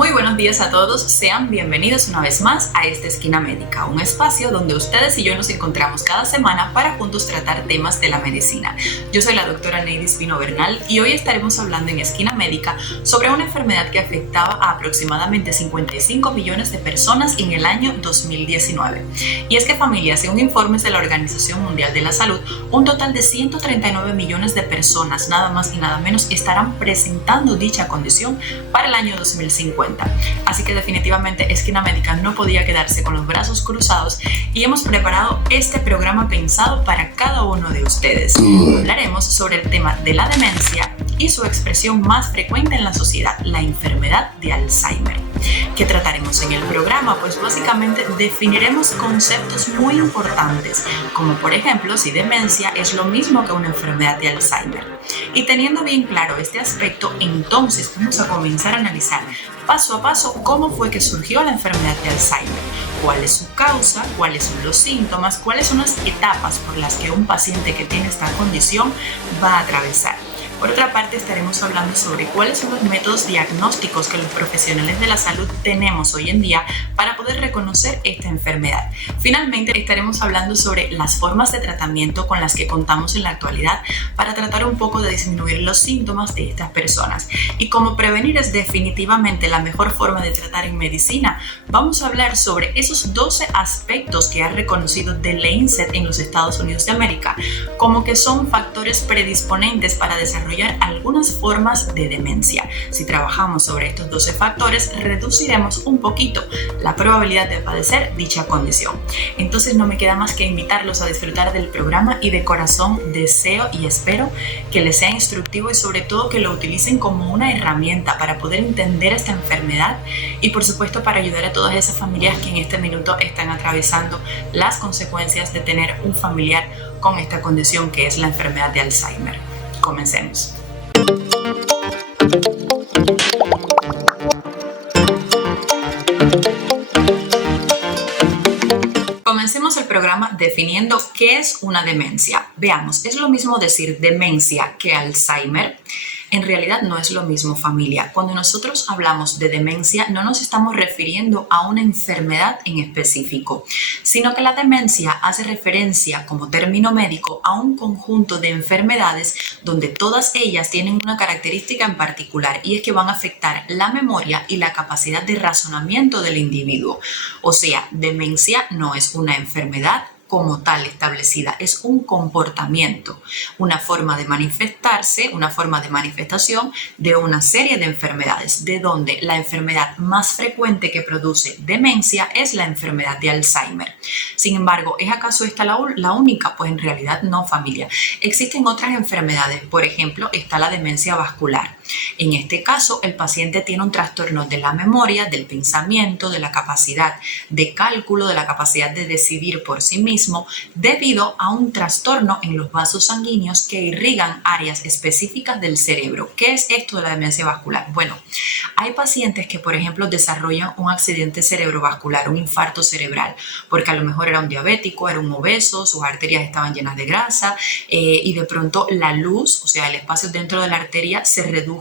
Muy buenos días a todos, sean bienvenidos una vez más a esta Esquina Médica, un espacio donde ustedes y yo nos encontramos cada semana para juntos tratar temas de la medicina. Yo soy la doctora Neidis Pino Bernal y hoy estaremos hablando en Esquina Médica sobre una enfermedad que afectaba a aproximadamente 55 millones de personas en el año 2019. Y es que, familia, según informes de la Organización Mundial de la Salud, un total de 139 millones de personas, nada más y nada menos, estarán presentando dicha condición para el año 2050. Así que definitivamente Esquina Médica no podía quedarse con los brazos cruzados y hemos preparado este programa pensado para cada uno de ustedes. Hablaremos sobre el tema de la demencia y su expresión más frecuente en la sociedad, la enfermedad de Alzheimer. ¿Qué trataremos en el programa? Pues básicamente definiremos conceptos muy importantes, como por ejemplo si demencia es lo mismo que una enfermedad de Alzheimer. Y teniendo bien claro este aspecto, entonces vamos a comenzar a analizar paso a paso cómo fue que surgió la enfermedad de Alzheimer, cuál es su causa, cuáles son los síntomas, cuáles son las etapas por las que un paciente que tiene esta condición va a atravesar. Por otra parte, estaremos hablando sobre cuáles son los métodos diagnósticos que los profesionales de la salud tenemos hoy en día para poder reconocer esta enfermedad. Finalmente, estaremos hablando sobre las formas de tratamiento con las que contamos en la actualidad para tratar un poco de disminuir los síntomas de estas personas. Y como prevenir es definitivamente la mejor forma de tratar en medicina, vamos a hablar sobre esos 12 aspectos que ha reconocido The Lancet en los Estados Unidos de América, como que son factores predisponentes para desarrollar algunas formas de demencia. Si trabajamos sobre estos 12 factores, reduciremos un poquito la probabilidad de padecer dicha condición. Entonces no me queda más que invitarlos a disfrutar del programa y de corazón deseo y espero que les sea instructivo y sobre todo que lo utilicen como una herramienta para poder entender esta enfermedad y por supuesto para ayudar a todas esas familias que en este minuto están atravesando las consecuencias de tener un familiar con esta condición que es la enfermedad de Alzheimer. Comencemos. Comencemos el programa definiendo qué es una demencia. Veamos, ¿es lo mismo decir demencia que Alzheimer? En realidad no es lo mismo, familia. Cuando nosotros hablamos de demencia no nos estamos refiriendo a una enfermedad en específico, sino que la demencia hace referencia como término médico a un conjunto de enfermedades donde todas ellas tienen una característica en particular y es que van a afectar la memoria y la capacidad de razonamiento del individuo. O sea, demencia no es una enfermedad como tal establecida, es un comportamiento, una forma de manifestarse, una forma de manifestación de una serie de enfermedades, de donde la enfermedad más frecuente que produce demencia es la enfermedad de Alzheimer. Sin embargo, ¿es acaso esta la única? Pues en realidad no, familia. Existen otras enfermedades, por ejemplo, está la demencia vascular. En este caso, el paciente tiene un trastorno de la memoria, del pensamiento, de la capacidad de cálculo, de la capacidad de decidir por sí mismo, debido a un trastorno en los vasos sanguíneos que irrigan áreas específicas del cerebro. ¿Qué es esto de la demencia vascular? Bueno, hay pacientes que, por ejemplo, desarrollan un accidente cerebrovascular, un infarto cerebral, porque a lo mejor era un diabético, era un obeso, sus arterias estaban llenas de grasa y de pronto la luz, o sea, el espacio dentro de la arteria se redujo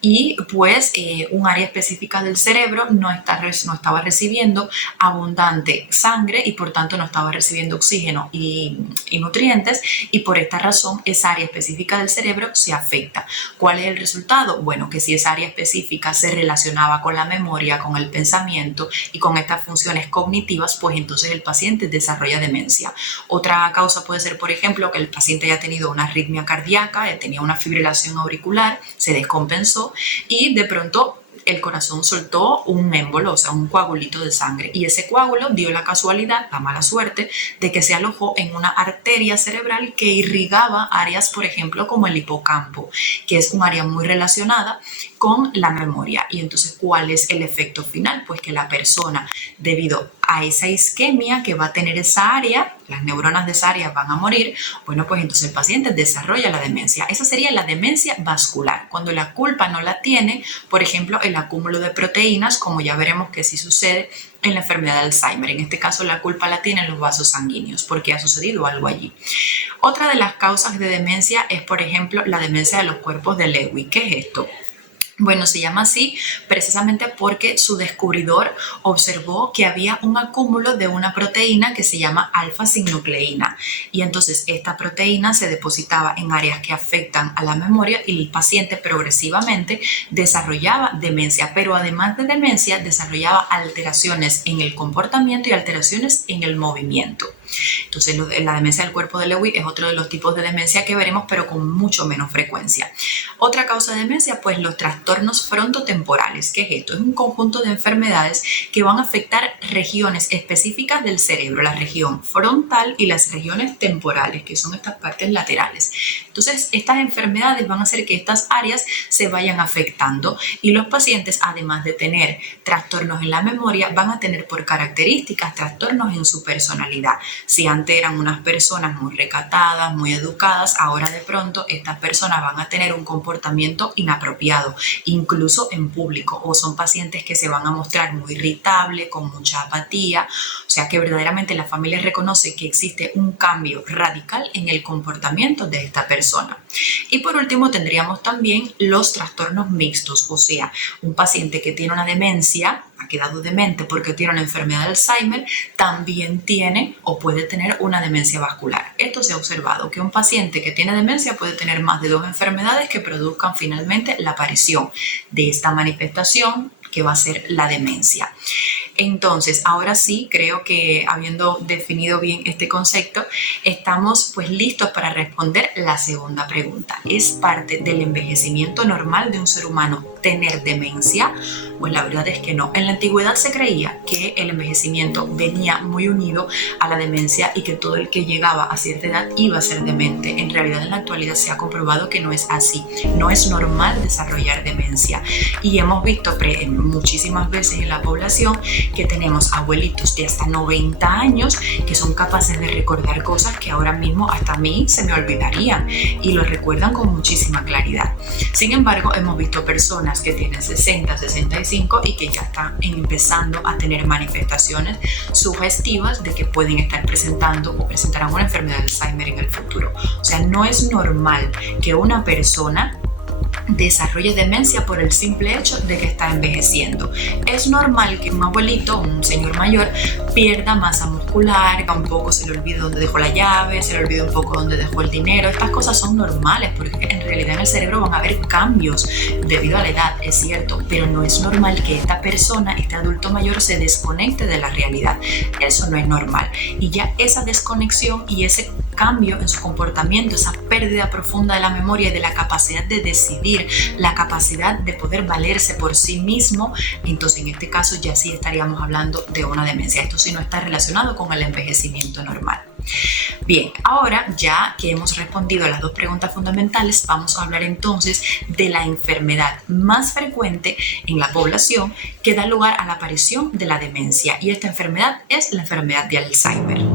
y pues un área específica del cerebro no estaba recibiendo abundante sangre y por tanto no estaba recibiendo oxígeno y nutrientes y por esta razón esa área específica del cerebro se afecta. ¿Cuál es el resultado? Bueno, que si esa área específica se relacionaba con la memoria, con el pensamiento y con estas funciones cognitivas, pues entonces el paciente desarrolla demencia. Otra causa puede ser, por ejemplo, que el paciente haya tenido una arritmia cardíaca, tenía una fibrilación auricular, se descompensó y de pronto el corazón soltó un émbolo, o sea, un coagulito de sangre. Y ese coágulo dio la casualidad, la mala suerte, de que se alojó en una arteria cerebral que irrigaba áreas, por ejemplo, como el hipocampo, que es un área muy relacionada con la memoria. Y entonces, ¿cuál es el efecto final? Pues que la persona, debido a esa isquemia que va a tener esa área, las neuronas de esa área van a morir, bueno, pues entonces el paciente desarrolla la demencia. Esa sería la demencia vascular, cuando la culpa no la tiene, por ejemplo, el acúmulo de proteínas, como ya veremos que sí sucede en la enfermedad de Alzheimer. En este caso, la culpa la tienen los vasos sanguíneos, porque ha sucedido algo allí. Otra de las causas de demencia es, por ejemplo, la demencia de los cuerpos de Lewy. ¿Qué es esto? Bueno, se llama así precisamente porque su descubridor observó que había un acúmulo de una proteína que se llama alfa-sinucleína, y entonces esta proteína se depositaba en áreas que afectan a la memoria y el paciente progresivamente desarrollaba demencia, pero además de demencia desarrollaba alteraciones en el comportamiento y alteraciones en el movimiento. Entonces, la demencia del cuerpo de Lewy es otro de los tipos de demencia que veremos, pero con mucho menos frecuencia. Otra causa de demencia, pues los trastornos frontotemporales. ¿Qué es esto? Es un conjunto de enfermedades que van a afectar regiones específicas del cerebro, la región frontal y las regiones temporales, que son estas partes laterales. Entonces, estas enfermedades van a hacer que estas áreas se vayan afectando, y los pacientes, además de tener trastornos en la memoria, van a tener por características trastornos en su personalidad. Si antes eran unas personas muy recatadas, muy educadas, ahora de pronto estas personas van a tener un comportamiento inapropiado, incluso en público, o son pacientes que se van a mostrar muy irritables, con mucha apatía, o sea que verdaderamente la familia reconoce que existe un cambio radical en el comportamiento de esta persona. Y por último tendríamos también los trastornos mixtos, o sea, un paciente que tiene una demencia, ha quedado demente porque tiene una enfermedad de Alzheimer, también tiene o puede tener una demencia vascular. Esto se ha observado, que un paciente que tiene demencia puede tener más de 2 enfermedades que produzcan finalmente la aparición de esta manifestación que va a ser la demencia. Entonces, ahora sí, creo que habiendo definido bien este concepto, estamos pues listos para responder la segunda pregunta. ¿Es parte del envejecimiento normal de un ser humano tener demencia? Pues la verdad es que no. En la antigüedad se creía que el envejecimiento venía muy unido a la demencia y que todo el que llegaba a cierta edad iba a ser demente. En realidad, en la actualidad se ha comprobado que no es así. No es normal desarrollar demencia. Y hemos visto muchísimas veces en la población que tenemos abuelitos de hasta 90 años que son capaces de recordar cosas que ahora mismo hasta a mí se me olvidarían, y lo recuerdan con muchísima claridad. Sin embargo, hemos visto personas que tienen 60, 65 y que ya están empezando a tener manifestaciones sugestivas de que pueden estar presentando o presentarán una enfermedad de Alzheimer en el futuro. O sea, no es normal que una persona desarrolle demencia por el simple hecho de que está envejeciendo. Es normal que un abuelito, un señor mayor, pierda masa muscular, un poco se le olvide dónde dejó la llave, se le olvide un poco dónde dejó el dinero. Estas cosas son normales porque en realidad en el cerebro van a haber cambios debido a la edad, es cierto, pero no es normal que esta persona, este adulto mayor, se desconecte de la realidad. Eso no es normal, y ya esa desconexión y ese cambio en su comportamiento, esa pérdida profunda de la memoria y de la capacidad de decidir, la capacidad de poder valerse por sí mismo, entonces en este caso ya sí estaríamos hablando de una demencia. Esto sí no está relacionado con el envejecimiento normal. Bien, ahora ya que hemos respondido a las 2 preguntas fundamentales, vamos a hablar entonces de la enfermedad más frecuente en la población que da lugar a la aparición de la demencia, y esta enfermedad es la enfermedad de Alzheimer.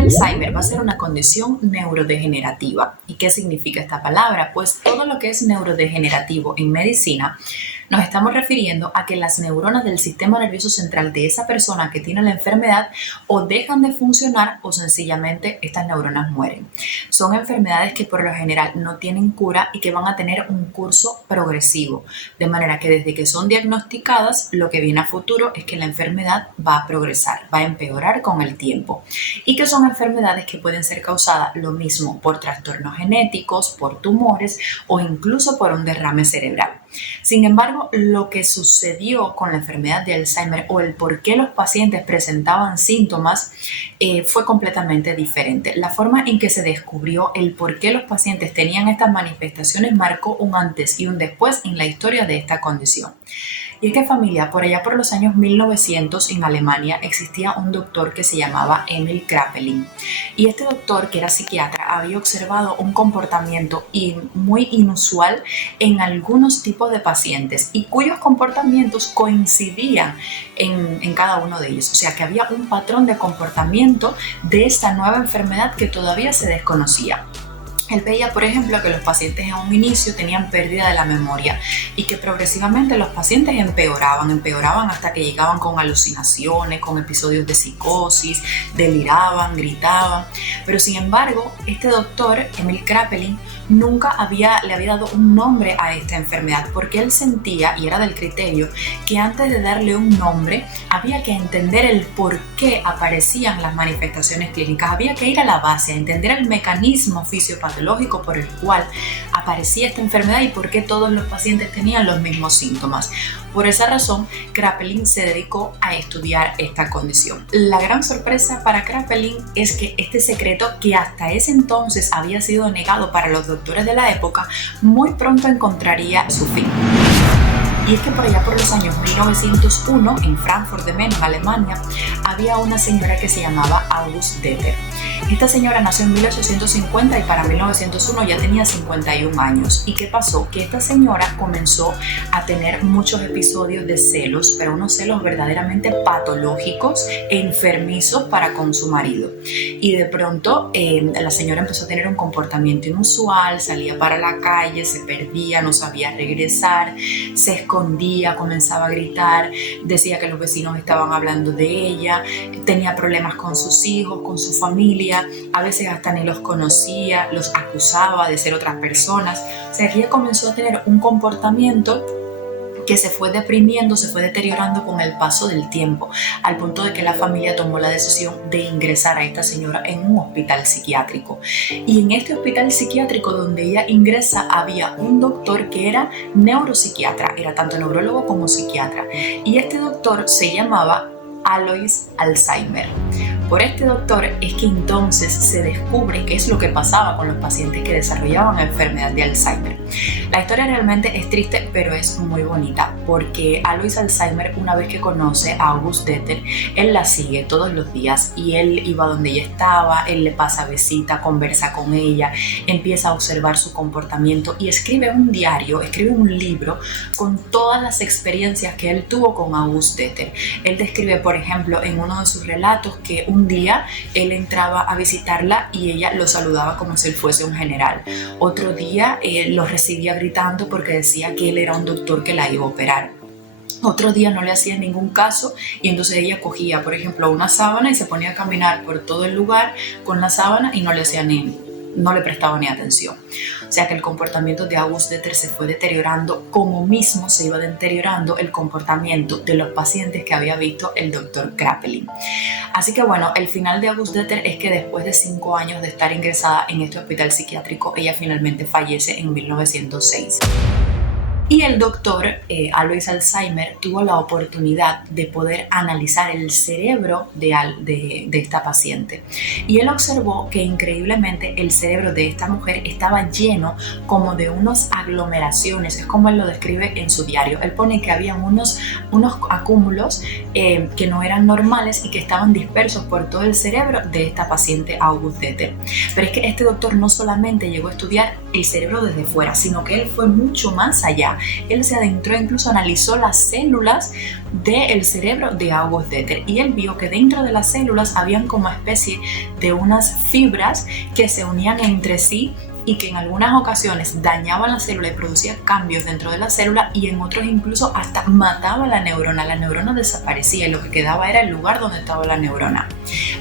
Alzheimer va a ser una condición neurodegenerativa. ¿Y qué significa esta palabra? Pues todo lo que es neurodegenerativo en medicina nos estamos refiriendo a que las neuronas del sistema nervioso central de esa persona que tiene la enfermedad o dejan de funcionar o sencillamente estas neuronas mueren. Son enfermedades que por lo general no tienen cura y que van a tener un curso progresivo, de manera que desde que son diagnosticadas, lo que viene a futuro es que la enfermedad va a progresar, va a empeorar con el tiempo, y que son enfermedades que pueden ser causadas lo mismo por trastornos genéticos, por tumores o incluso por un derrame cerebral. Sin embargo, lo que sucedió con la enfermedad de Alzheimer o el por qué los pacientes presentaban síntomas fue completamente diferente. La forma en que se descubrió el por qué los pacientes tenían estas manifestaciones marcó un antes y un después en la historia de esta condición. Y es que, familia, por allá por los años 1900 en Alemania existía un doctor que se llamaba Emil Kraepelin. Y este doctor, que era psiquiatra, había observado un comportamiento muy inusual en algunos tipos de pacientes y cuyos comportamientos coincidían en cada uno de ellos. O sea, que había un patrón de comportamiento de esta nueva enfermedad que todavía se desconocía. Él veía, por ejemplo, que los pacientes en un inicio tenían pérdida de la memoria y que progresivamente los pacientes empeoraban hasta que llegaban con alucinaciones, con episodios de psicosis, deliraban, gritaban. Pero sin embargo, este doctor, Emil Kraepelin, nunca le había dado un nombre a esta enfermedad porque él sentía, y era del criterio, que antes de darle un nombre había que entender el por qué aparecían las manifestaciones clínicas, había que ir a la base, a entender el mecanismo fisiopatológico por el cual aparecía esta enfermedad y por qué todos los pacientes tenían los mismos síntomas. Por esa razón, Kraepelin se dedicó a estudiar esta condición. La gran sorpresa para Kraepelin es que este secreto, que hasta ese entonces había sido negado para los doctores de la época, muy pronto encontraría su fin. Y es que por allá por los años 1901, en Frankfurt de Meno, en Alemania, había una señora que se llamaba August Deter. Esta señora nació en 1850 y para 1901 ya tenía 51 años. ¿Y qué pasó? Que esta señora comenzó a tener muchos episodios de celos, pero unos celos verdaderamente patológicos e enfermizos para con su marido. Y de pronto la señora empezó a tener un comportamiento inusual, salía para la calle, se perdía, no sabía regresar, se escondía, comenzaba a gritar, decía que los vecinos estaban hablando de ella, tenía problemas con sus hijos, con su familia, a veces hasta ni los conocía, los acusaba de ser otras personas. O sea, que ella comenzó a tener un comportamiento que se fue deprimiendo, se fue deteriorando con el paso del tiempo, al punto de que la familia tomó la decisión de ingresar a esta señora en un hospital psiquiátrico. Y en este hospital psiquiátrico donde ella ingresa había un doctor que era neuropsiquiatra, era tanto neurólogo como psiquiatra, y este doctor se llamaba Alois Alzheimer. Por este doctor es que entonces se descubre qué es lo que pasaba con los pacientes que desarrollaban la enfermedad de Alzheimer. La historia realmente es triste, pero es muy bonita, porque Alois Alzheimer, una vez que conoce a August Deter, él la sigue todos los días y él iba donde ella estaba, él le pasa visita, conversa con ella, empieza a observar su comportamiento y escribe un diario, escribe un libro con todas las experiencias que él tuvo con August Deter. Él describe, por ejemplo, en uno de sus relatos que un día él entraba a visitarla y ella lo saludaba como si él fuese un general. Otro día lo recibía gritando porque decía que él era un doctor que la iba a operar. Otro día no le hacía ningún caso y entonces ella cogía, por ejemplo, una sábana y se ponía a caminar por todo el lugar con la sábana y no le prestaba ni atención. O sea que el comportamiento de August Deter se fue deteriorando, como mismo se iba deteriorando el comportamiento de los pacientes que había visto el doctor Kraepelin. Así que bueno, el final de August Deter es que después de 5 años de estar ingresada en este hospital psiquiátrico, ella finalmente fallece en 1906. Y el doctor Alois Alzheimer tuvo la oportunidad de poder analizar el cerebro de esta paciente. Y él observó que increíblemente el cerebro de esta mujer estaba lleno como de unas aglomeraciones, es como él lo describe en su diario. Él pone que había unos acúmulos que no eran normales y que estaban dispersos por todo el cerebro de esta paciente August Deter. Pero es que este doctor no solamente llegó a estudiar el cerebro desde fuera, sino que él fue mucho más allá. Él se adentró, incluso analizó las células del cerebro de August Deter y él vio que dentro de las células habían como especie de unas fibras que se unían entre sí y que en algunas ocasiones dañaban la célula y producían cambios dentro de la célula y en otros incluso hasta mataba la neurona desaparecía y lo que quedaba era el lugar donde estaba la neurona.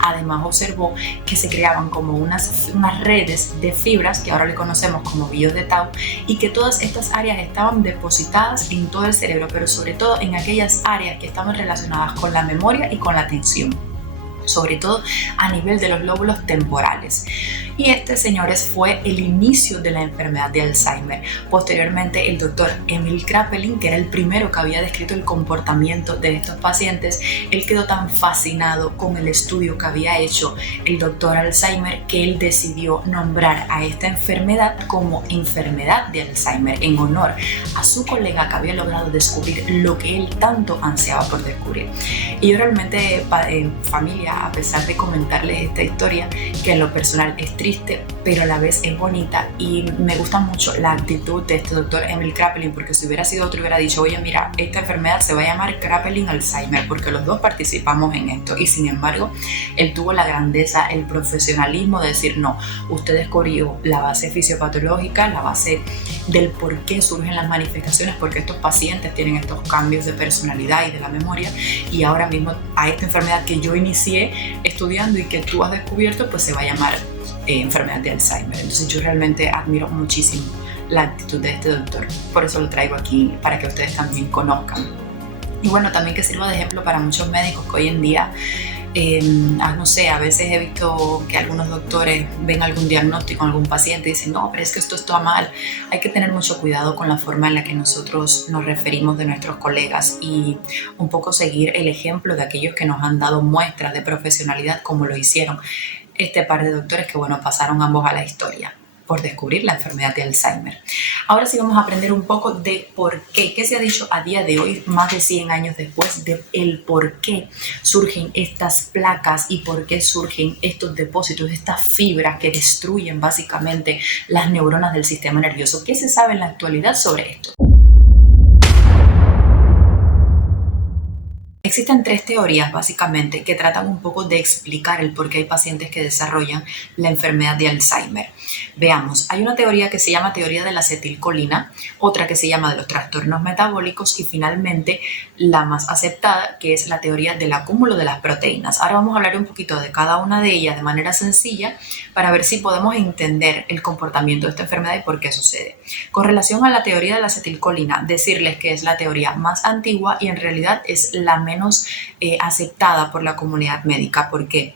Además observó que se creaban como unas redes de fibras que ahora le conocemos como vías de Tau y que todas estas áreas estaban depositadas en todo el cerebro, pero sobre todo en aquellas áreas que estaban relacionadas con la memoria y con la atención, sobre todo a nivel de los lóbulos temporales. Y este, señores, fue el inicio de la enfermedad de Alzheimer. Posteriormente, el doctor Emil Kraepelin, que era el primero que había descrito el comportamiento de estos pacientes, él quedó tan fascinado con el estudio que había hecho el doctor Alzheimer que él decidió nombrar a esta enfermedad como enfermedad de Alzheimer en honor a su colega que había logrado descubrir lo que él tanto ansiaba por descubrir. Y yo realmente, familia, quería, a pesar de comentarles esta historia, que en lo personal es triste, pero a la vez es bonita, y me gusta mucho la actitud de este doctor Emil Kraepelin, porque si hubiera sido otro hubiera dicho, oye, mira, esta enfermedad se va a llamar Kraepelin-Alzheimer, porque los dos participamos en esto, y sin embargo, él tuvo la grandeza, el profesionalismo de decir, no, usted descubrió la base fisiopatológica, la base del por qué surgen las manifestaciones, porque estos pacientes tienen estos cambios de personalidad y de la memoria, y ahora mismo a esta enfermedad que yo inicié estudiando y que tú has descubierto, pues se va a llamar enfermedad de Alzheimer. Entonces yo realmente admiro muchísimo la actitud de este doctor, por eso lo traigo aquí para que ustedes también conozcan. Y bueno, también que sirva de ejemplo para muchos médicos que hoy en día no sé, a veces he visto que algunos doctores ven algún diagnóstico en algún paciente y dicen, no, pero es que esto está mal. Hay que tener mucho cuidado con la forma en la que nosotros nos referimos de nuestros colegas y un poco seguir el ejemplo de aquellos que nos han dado muestras de profesionalidad como lo hicieron este par de doctores que, bueno, pasaron ambos a la historia por descubrir la enfermedad de Alzheimer. Ahora sí vamos a aprender un poco de por qué se ha dicho a día de hoy, más de 100 años después, de el por qué surgen estas placas y por qué surgen estos depósitos, estas fibras que destruyen básicamente las neuronas del sistema nervioso. ¿Qué se sabe en la actualidad sobre esto? Existen 3 teorías básicamente que tratan un poco de explicar el por qué hay pacientes que desarrollan la enfermedad de Alzheimer. Veamos, hay una teoría que se llama teoría de la acetilcolina, otra que se llama de los trastornos metabólicos y finalmente la más aceptada, que es la teoría del acúmulo de las proteínas. Ahora vamos a hablar un poquito de cada una de ellas de manera sencilla para ver si podemos entender el comportamiento de esta enfermedad y por qué sucede. Con relación a la teoría de la acetilcolina, decirles que es la teoría más antigua y en realidad es la menos aceptada por la comunidad médica. ¿Por qué?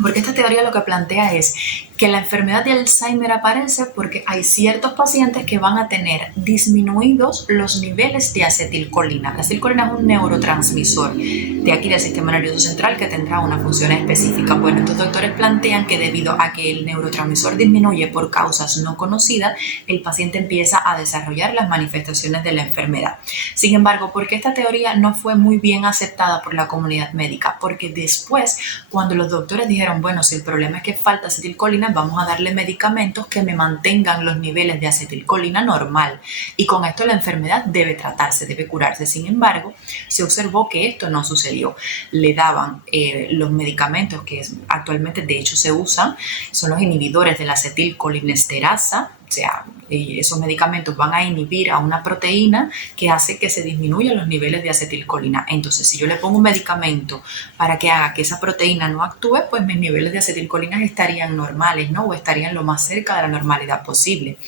Porque esta teoría lo que plantea es que la enfermedad de Alzheimer aparece porque hay ciertos pacientes que van a tener disminuidos los niveles de acetilcolina. La acetilcolina es un neurotransmisor de aquí del sistema nervioso central que tendrá una función específica. Bueno, estos doctores plantean que debido a que el neurotransmisor disminuye por causas no conocidas, el paciente empieza a desarrollar las manifestaciones de la enfermedad. Sin embargo, ¿por qué esta teoría no fue muy bien aceptada por la comunidad médica? Porque después, cuando los doctores dijeron, bueno, si el problema es que falta acetilcolina, vamos a darle medicamentos que me mantengan los niveles de acetilcolina normal y con esto la enfermedad debe tratarse, debe curarse. Sin embargo, se observó que esto no sucedió. Le daban los medicamentos que actualmente de hecho se usan, son los inhibidores de la acetilcolinesterasa. O sea, esos medicamentos van a inhibir a una proteína que hace que se disminuyan los niveles de acetilcolina. Entonces, si yo le pongo un medicamento para que haga que esa proteína no actúe, pues mis niveles de acetilcolina estarían normales, ¿no? O estarían lo más cerca de la normalidad posible.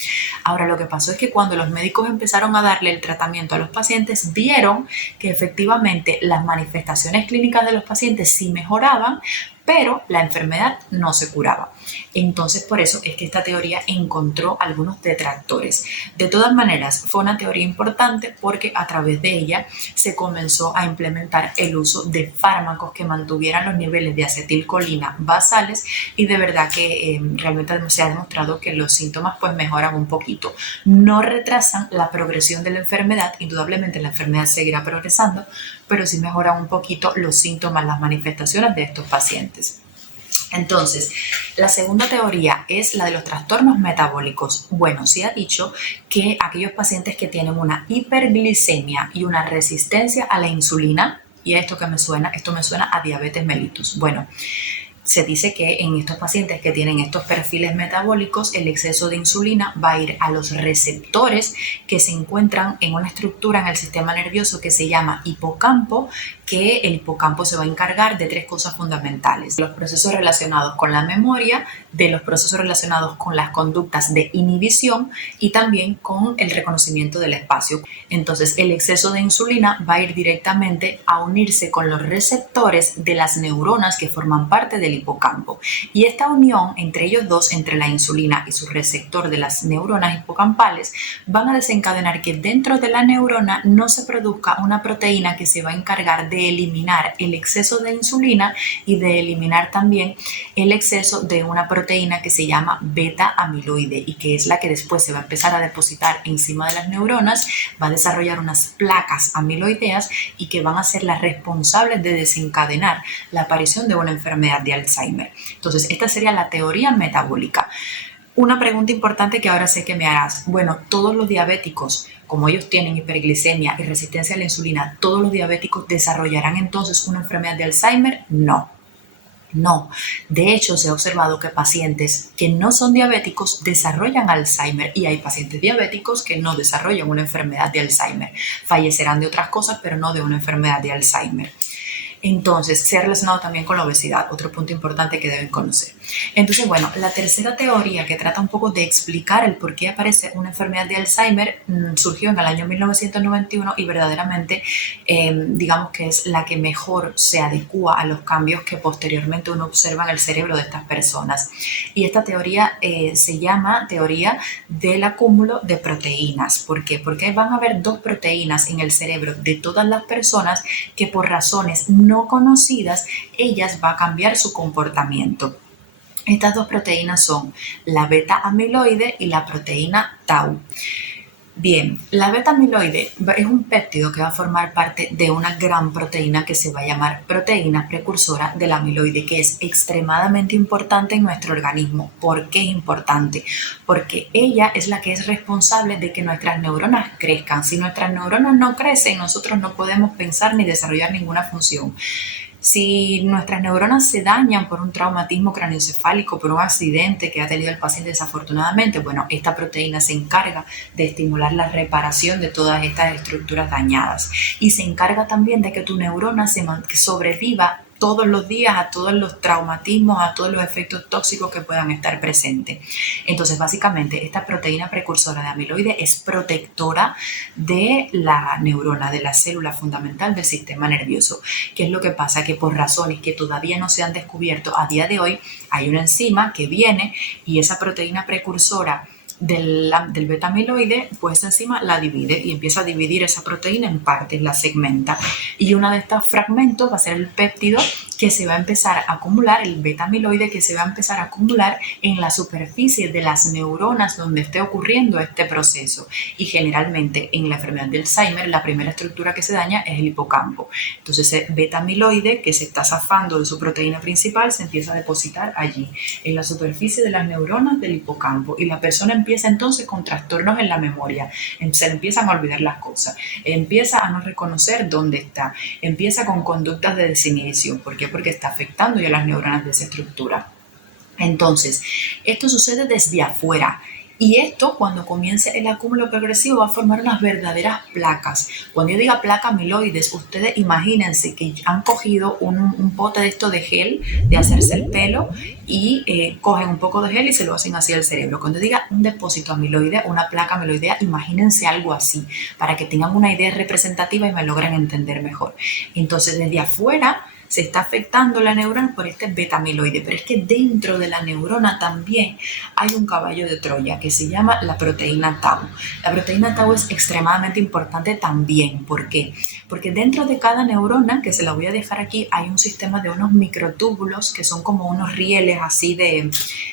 Ahora, lo que pasó es que cuando los médicos empezaron a darle el tratamiento a los pacientes, vieron que efectivamente las manifestaciones clínicas de los pacientes sí mejoraban, pero la enfermedad no se curaba. Entonces, por eso es que esta teoría encontró algunos detractores. De todas maneras, fue una teoría importante porque a través de ella se comenzó a implementar el uso de fármacos que mantuvieran los niveles de acetilcolina basales y de verdad que realmente se ha demostrado que los síntomas pues mejoran un poquito. No retrasan la progresión de la enfermedad, indudablemente la enfermedad seguirá progresando, pero sí mejoran un poquito los síntomas, las manifestaciones de estos pacientes. Entonces, la segunda teoría es la de los trastornos metabólicos. Bueno, se ha dicho que aquellos pacientes que tienen una hiperglicemia y una resistencia a la insulina, y esto me suena a diabetes mellitus. Bueno, se dice que en estos pacientes que tienen estos perfiles metabólicos, el exceso de insulina va a ir a los receptores que se encuentran en una estructura en el sistema nervioso que se llama hipocampo, que el hipocampo se va a encargar de 3 cosas fundamentales: los procesos relacionados con la memoria, de los procesos relacionados con las conductas de inhibición y también con el reconocimiento del espacio. Entonces, el exceso de insulina va a ir directamente a unirse con los receptores de las neuronas que forman parte del hipocampo. Y esta unión entre ellos dos, entre la insulina y su receptor de las neuronas hipocampales, van a desencadenar que dentro de la neurona no se produzca una proteína que se va a encargar de de eliminar el exceso de insulina y de eliminar también el exceso de una proteína que se llama beta amiloide y que es la que después se va a empezar a depositar encima de las neuronas, va a desarrollar unas placas amiloideas y que van a ser las responsables de desencadenar la aparición de una enfermedad de Alzheimer. Entonces, esta sería la teoría metabólica. Una pregunta importante que ahora sé que me harás. Bueno, todos los diabéticos, como ellos tienen hiperglicemia y resistencia a la insulina, ¿todos los diabéticos desarrollarán entonces una enfermedad de Alzheimer? No. No, de hecho se ha observado que pacientes que no son diabéticos desarrollan Alzheimer y hay pacientes diabéticos que no desarrollan una enfermedad de Alzheimer. Fallecerán de otras cosas, pero no de una enfermedad de Alzheimer. Entonces, se ha relacionado también con la obesidad, otro punto importante que deben conocer. Entonces, bueno, la tercera teoría que trata un poco de explicar el por qué aparece una enfermedad de Alzheimer surgió en el año 1991 y verdaderamente digamos que es la que mejor se adecua a los cambios que posteriormente uno observa en el cerebro de estas personas. Y esta teoría se llama teoría del acúmulo de proteínas. ¿Por qué? Porque van a haber dos proteínas en el cerebro de todas las personas que por razones no conocidas, ellas va a cambiar su comportamiento. Estas dos proteínas son la beta amiloide y la proteína tau. Bien, la beta amiloide es un péptido que va a formar parte de una gran proteína que se va a llamar proteína precursora del amiloide, que es extremadamente importante en nuestro organismo. ¿Por qué es importante? Porque ella es la que es responsable de que nuestras neuronas crezcan. Si nuestras neuronas no crecen, nosotros no podemos pensar ni desarrollar ninguna función. Si nuestras neuronas se dañan por un traumatismo craneoencefálico, por un accidente que ha tenido el paciente desafortunadamente, bueno, esta proteína se encarga de estimular la reparación de todas estas estructuras dañadas y se encarga también de que tu neurona sobreviva todos los días a todos los traumatismos, a todos los efectos tóxicos que puedan estar presentes. Entonces, básicamente, esta proteína precursora de amiloide es protectora de la neurona, de la célula fundamental del sistema nervioso. ¿Qué es lo que pasa? Que por razones que todavía no se han descubierto a día de hoy, hay una enzima que viene y esa proteína precursora del beta amiloide, pues encima la divide y empieza a dividir esa proteína en partes, la segmenta. Y uno de estos fragmentos va a ser el péptido que se va a empezar a acumular, el beta amiloide que se va a empezar a acumular en la superficie de las neuronas donde esté ocurriendo este proceso. Y generalmente en la enfermedad de Alzheimer, la primera estructura que se daña es el hipocampo. Entonces, ese beta amiloide que se está zafando de su proteína principal se empieza a depositar allí, en la superficie de las neuronas del hipocampo. Y la persona empieza entonces con trastornos en la memoria, se empiezan a olvidar las cosas, empieza a no reconocer dónde está, empieza con conductas de desinhibición. ¿Por qué? Porque está afectando ya las neuronas de esa estructura. Entonces, esto sucede desde afuera. Y esto, cuando comience el acúmulo progresivo, va a formar unas verdaderas placas. Cuando yo diga placa amiloides, ustedes imagínense que han cogido un pote de esto de gel, de hacerse el pelo, y cogen un poco de gel y se lo hacen así al cerebro. Cuando diga un depósito amiloide, una placa amiloidea, imagínense algo así, para que tengan una idea representativa y me logren entender mejor. Entonces, desde afuera se está afectando la neurona por este beta amiloide, pero es que dentro de la neurona también hay un caballo de Troya que se llama la proteína tau. La proteína tau es extremadamente importante también. ¿Por qué? Porque dentro de cada neurona, que se la voy a dejar aquí, hay un sistema de unos microtúbulos que son como unos rieles así de,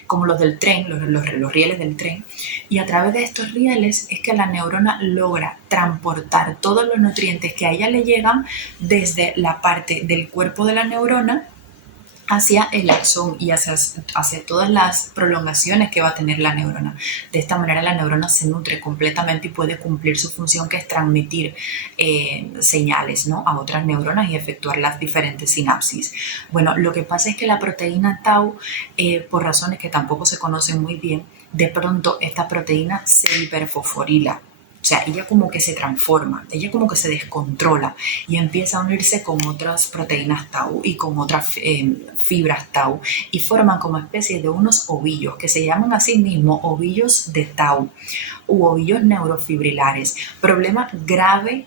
como los del tren, los rieles del tren, y a través de estos rieles es que la neurona logra transportar todos los nutrientes que a ella le llegan desde la parte del cuerpo de la neurona hacia el axón y hacia todas las prolongaciones que va a tener la neurona. De esta manera la neurona se nutre completamente y puede cumplir su función, que es transmitir señales, ¿no?, a otras neuronas y efectuar las diferentes sinapsis. Bueno, lo que pasa es que la proteína tau, por razones que tampoco se conocen muy bien, de pronto esta proteína se hiperfosforila. O sea, ella como que se transforma, ella como que se descontrola y empieza a unirse con otras proteínas tau y con otras fibras tau y forman como especie de unos ovillos que se llaman a sí mismos ovillos de tau u ovillos neurofibrilares. Problema grave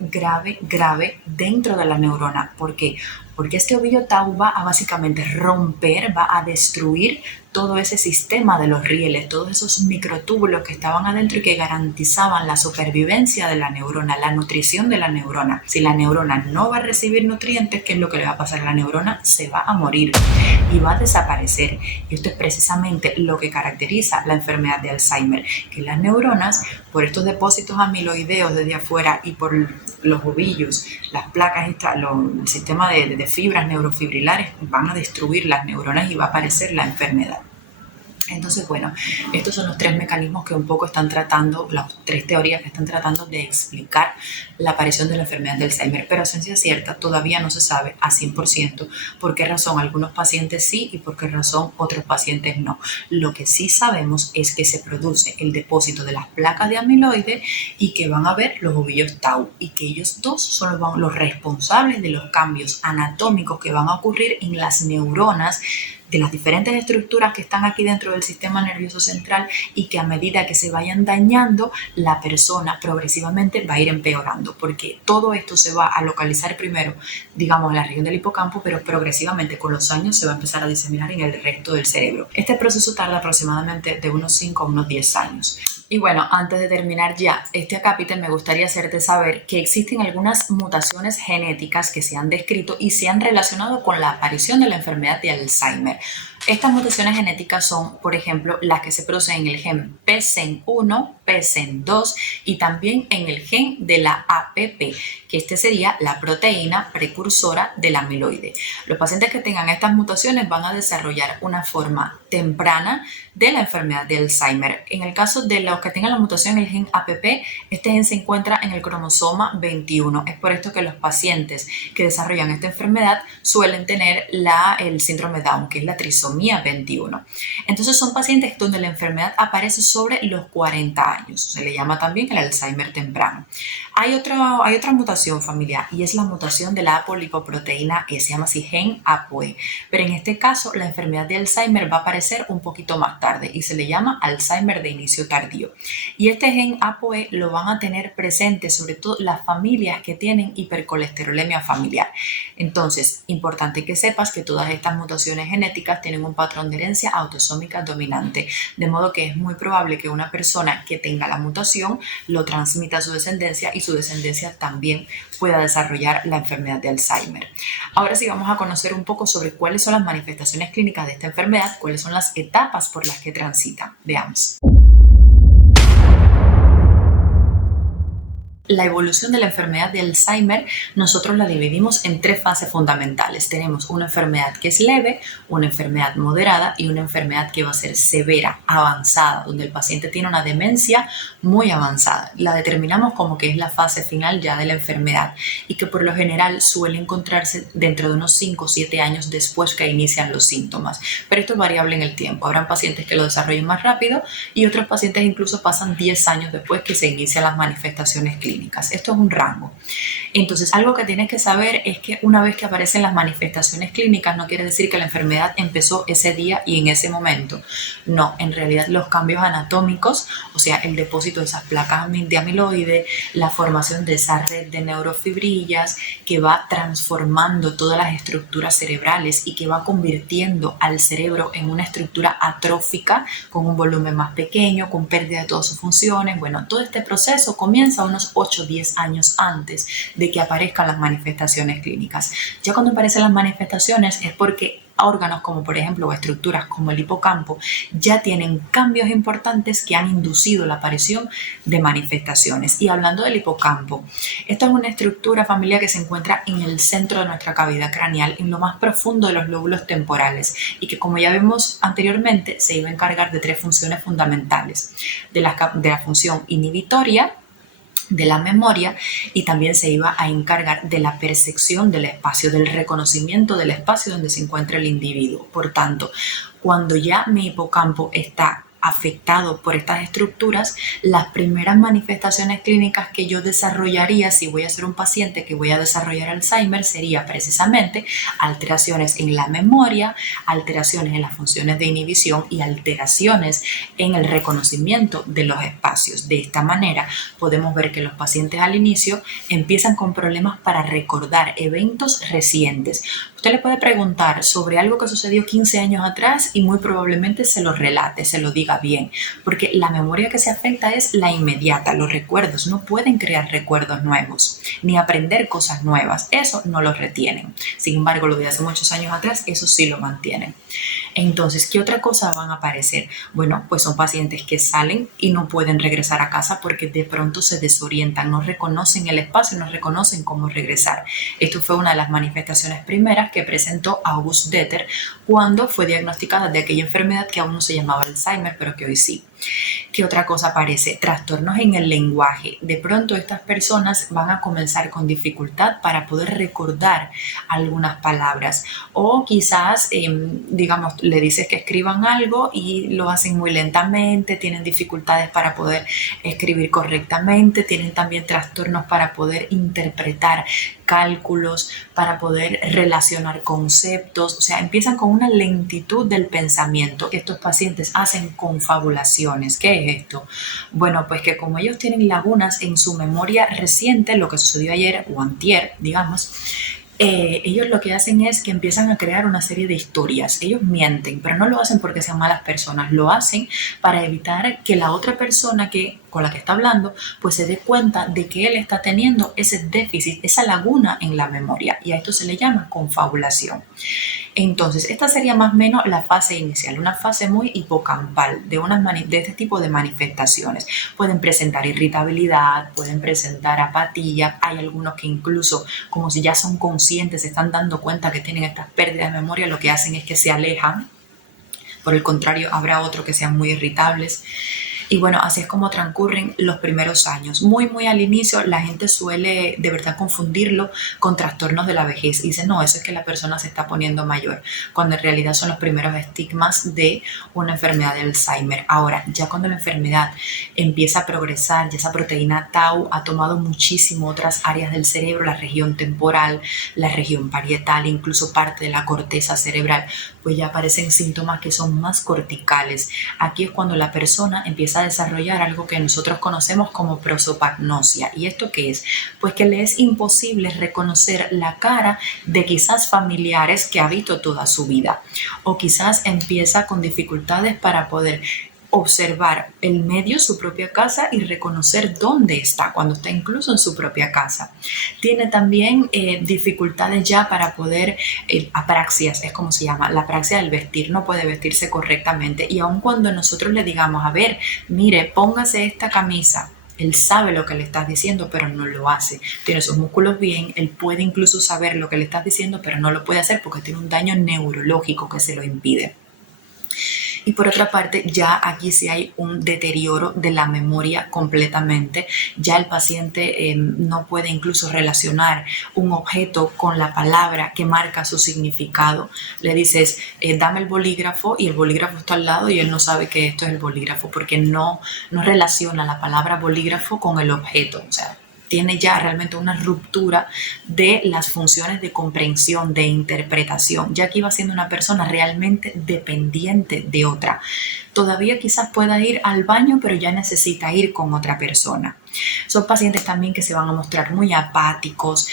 dentro de la neurona. ¿Por qué? porque este ovillo tau va a básicamente romper, va a destruir todo ese sistema de los rieles, todos esos microtúbulos que estaban adentro y que garantizaban la supervivencia de la neurona, la nutrición de la neurona. Si la neurona no va a recibir nutrientes, ¿qué es lo que le va a pasar a la neurona? Se va a morir y va a desaparecer. Y esto es precisamente lo que caracteriza la enfermedad de Alzheimer, que las neuronas, por estos depósitos amiloideos desde afuera y por los ovillos, las placas, el sistema de fibras neurofibrilares, van a destruir las neuronas y va a aparecer la enfermedad. Entonces, bueno, estos son los tres mecanismos que un poco están tratando, las tres teorías que están tratando de explicar la aparición de la enfermedad de Alzheimer. Pero a ciencia cierta todavía no se sabe a 100% por qué razón algunos pacientes sí y por qué razón otros pacientes no. Lo que sí sabemos es que se produce el depósito de las placas de amiloide y que van a haber los ovillos tau y que ellos dos son los responsables de los cambios anatómicos que van a ocurrir en las neuronas de las diferentes estructuras que están aquí dentro del sistema nervioso central y que a medida que se vayan dañando, la persona progresivamente va a ir empeorando, porque todo esto se va a localizar primero, digamos, en la región del hipocampo, pero progresivamente con los años se va a empezar a diseminar en el resto del cerebro. Este proceso tarda aproximadamente de unos 5 a unos 10 años. Y bueno, antes de terminar ya este capítulo, me gustaría hacerte saber que existen algunas mutaciones genéticas que se han descrito y se han relacionado con la aparición de la enfermedad de Alzheimer. Estas mutaciones genéticas son, por ejemplo, las que se producen en el gen PSEN1, PSEN2 y también en el gen de la APP, que este sería la proteína precursora del amiloide. Los pacientes que tengan estas mutaciones van a desarrollar una forma temprana de la enfermedad de Alzheimer. En el caso de los que tengan la mutación en el gen APP, este gen se encuentra en el cromosoma 21. Es por esto que los pacientes que desarrollan esta enfermedad suelen tener el síndrome Down, que es la trisomía 21. Entonces son pacientes donde la enfermedad aparece sobre los 40 años. Se le llama también el Alzheimer temprano. Hay otra mutación familiar y es la mutación de la apolipoproteína E, se llama así gen APOE. Pero en este caso la enfermedad de Alzheimer va a aparecer un poquito más tarde y se le llama Alzheimer de inicio tardío. Y este gen APOE lo van a tener presente sobre todo las familias que tienen hipercolesterolemia familiar. Entonces, importante que sepas que todas estas mutaciones genéticas tienen un patrón de herencia autosómica dominante, de modo que es muy probable que una persona que tenga la mutación lo transmita a su descendencia y su descendencia también pueda desarrollar la enfermedad de Alzheimer. Ahora sí vamos a conocer un poco sobre cuáles son las manifestaciones clínicas de esta enfermedad, cuáles son las etapas por las que transita. Veamos. La evolución de la enfermedad de Alzheimer nosotros la dividimos en tres fases fundamentales. Tenemos una enfermedad que es leve, una enfermedad moderada y una enfermedad que va a ser severa, avanzada, donde el paciente tiene una demencia muy avanzada. La determinamos como que es la fase final ya de la enfermedad y que por lo general suele encontrarse dentro de unos 5 o 7 años después que inician los síntomas. Pero esto es variable en el tiempo. Habrán pacientes que lo desarrollen más rápido y otros pacientes incluso pasan 10 años después que se inician las manifestaciones clínicas. Esto es un rango. Entonces, algo que tienes que saber es que una vez que aparecen las manifestaciones clínicas, no quiere decir que la enfermedad empezó ese día y en ese momento. No, en realidad los cambios anatómicos, o sea, el depósito de esas placas de amiloide, la formación de esa red de neurofibrillas que va transformando todas las estructuras cerebrales y que va convirtiendo al cerebro en una estructura atrófica con un volumen más pequeño, con pérdida de todas sus funciones. Bueno, todo este proceso comienza unos 8 o 10 años antes de que aparezcan las manifestaciones clínicas. Ya cuando aparecen las manifestaciones es porque órganos como por ejemplo o estructuras como el hipocampo ya tienen cambios importantes que han inducido la aparición de manifestaciones. Y hablando del hipocampo, esta es una estructura familiar que se encuentra en el centro de nuestra cavidad craneal, en lo más profundo de los lóbulos temporales y que, como ya vimos anteriormente, se iba a encargar de tres funciones fundamentales: de la función inhibitoria, de la memoria, y también se iba a encargar de la percepción del espacio, del reconocimiento del espacio donde se encuentra el individuo. Por tanto, cuando ya mi hipocampo está afectado por estas estructuras, las primeras manifestaciones clínicas que yo desarrollaría si voy a ser un paciente que voy a desarrollar Alzheimer sería precisamente alteraciones en la memoria, alteraciones en las funciones de inhibición y alteraciones en el reconocimiento de los espacios. De esta manera podemos ver que los pacientes al inicio empiezan con problemas para recordar eventos recientes. Usted le puede preguntar sobre algo que sucedió 15 años atrás y muy probablemente se lo relate, se lo diga bien, porque la memoria que se afecta es la inmediata. Los recuerdos no pueden crear recuerdos nuevos ni aprender cosas nuevas, eso no lo retienen. Sin embargo, lo de hace muchos años atrás, eso sí lo mantienen. Entonces, ¿qué otra cosa van a aparecer? Bueno, pues son pacientes que salen y no pueden regresar a casa porque de pronto se desorientan, no reconocen el espacio, no reconocen cómo regresar. Esto fue una de las manifestaciones primeras que presentó August Deter cuando fue diagnosticada de aquella enfermedad que aún no se llamaba Alzheimer, pero que hoy sí. ¿Qué otra cosa aparece? Trastornos en el lenguaje. De pronto estas personas van a comenzar con dificultad para poder recordar algunas palabras o quizás, digamos, le dices que escriban algo y lo hacen muy lentamente, tienen dificultades para poder escribir correctamente, tienen también trastornos para poder interpretar cálculos, para poder relacionar conceptos, o sea, empiezan con una lentitud del pensamiento. Estos pacientes hacen confabulaciones. ¿Qué es esto? Bueno, pues que como ellos tienen lagunas en su memoria reciente, lo que sucedió ayer o antier, digamos, ellos lo que hacen es que empiezan a crear una serie de historias. Ellos mienten, pero no lo hacen porque sean malas personas, lo hacen para evitar que la otra persona con la que está hablando pues se dé cuenta de que él está teniendo ese déficit, esa laguna en la memoria, y a esto se le llama confabulación. Entonces, esta sería más o menos la fase inicial, una fase muy hipocampal de este tipo de manifestaciones. Pueden presentar irritabilidad, pueden presentar apatía, hay algunos que incluso, como si ya son conscientes, se están dando cuenta que tienen estas pérdidas de memoria, lo que hacen es que se alejan. Por el contrario, habrá otros que sean muy irritables. Y bueno, así es como transcurren los primeros años. Muy al inicio la gente suele de verdad confundirlo con trastornos de la vejez. Y dice, no, eso es que la persona se está poniendo mayor, cuando en realidad son los primeros estigmas de una enfermedad de Alzheimer. Ahora, ya cuando la enfermedad empieza a progresar, ya esa proteína tau ha tomado muchísimo otras áreas del cerebro, la región temporal, la región parietal, incluso parte de la corteza cerebral, pues ya aparecen síntomas que son más corticales. Aquí es cuando la persona empieza a desarrollar algo que nosotros conocemos como prosopagnosia. ¿Y esto qué es? Pues que le es imposible reconocer la cara de quizás familiares que ha visto toda su vida, o quizás empieza con dificultades para poder observar el medio, su propia casa, y reconocer dónde está cuando está incluso en su propia casa. Tiene también dificultades ya para poder, apraxias es como se llama, la apraxia del vestir, no puede vestirse correctamente, y aun cuando nosotros le digamos, a ver, mire, póngase esta camisa, él sabe lo que le estás diciendo, pero no lo hace. Tiene sus músculos bien, él puede incluso saber lo que le estás diciendo, pero no lo puede hacer porque tiene un daño neurológico que se lo impide. Y por otra parte, ya aquí sí hay un deterioro de la memoria completamente. Ya el paciente no puede incluso relacionar un objeto con la palabra que marca su significado. Le dices, dame el bolígrafo, y el bolígrafo está al lado y él no sabe que esto es el bolígrafo porque no relaciona la palabra bolígrafo con el objeto. O sea, tiene ya realmente una ruptura de las funciones de comprensión, de interpretación, ya que iba siendo una persona realmente dependiente de otra. Todavía quizás pueda ir al baño, pero ya necesita ir con otra persona. Son pacientes también que se van a mostrar muy apáticos,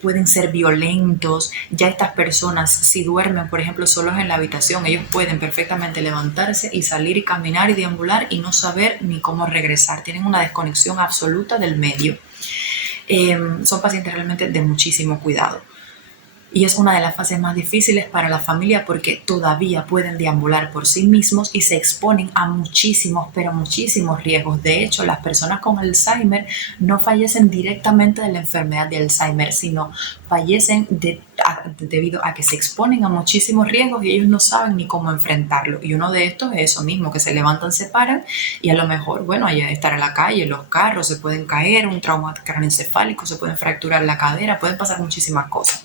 pueden ser violentos. Ya estas personas, si duermen, por ejemplo, solos en la habitación, ellos pueden perfectamente levantarse y salir y caminar y deambular y no saber ni cómo regresar. Tienen una desconexión absoluta del medio. Son pacientes realmente de muchísimo cuidado. Y es una de las fases más difíciles para la familia porque todavía pueden deambular por sí mismos y se exponen a muchísimos, pero muchísimos riesgos. De hecho, las personas con Alzheimer no fallecen directamente de la enfermedad de Alzheimer, sino fallecen debido a que se exponen a muchísimos riesgos y ellos no saben ni cómo enfrentarlo. Y uno de estos es eso mismo, que se levantan, se paran y a lo mejor, bueno, hay que estar en la calle, los carros se pueden caer, un trauma craneoencefálico, se pueden fracturar la cadera, pueden pasar muchísimas cosas.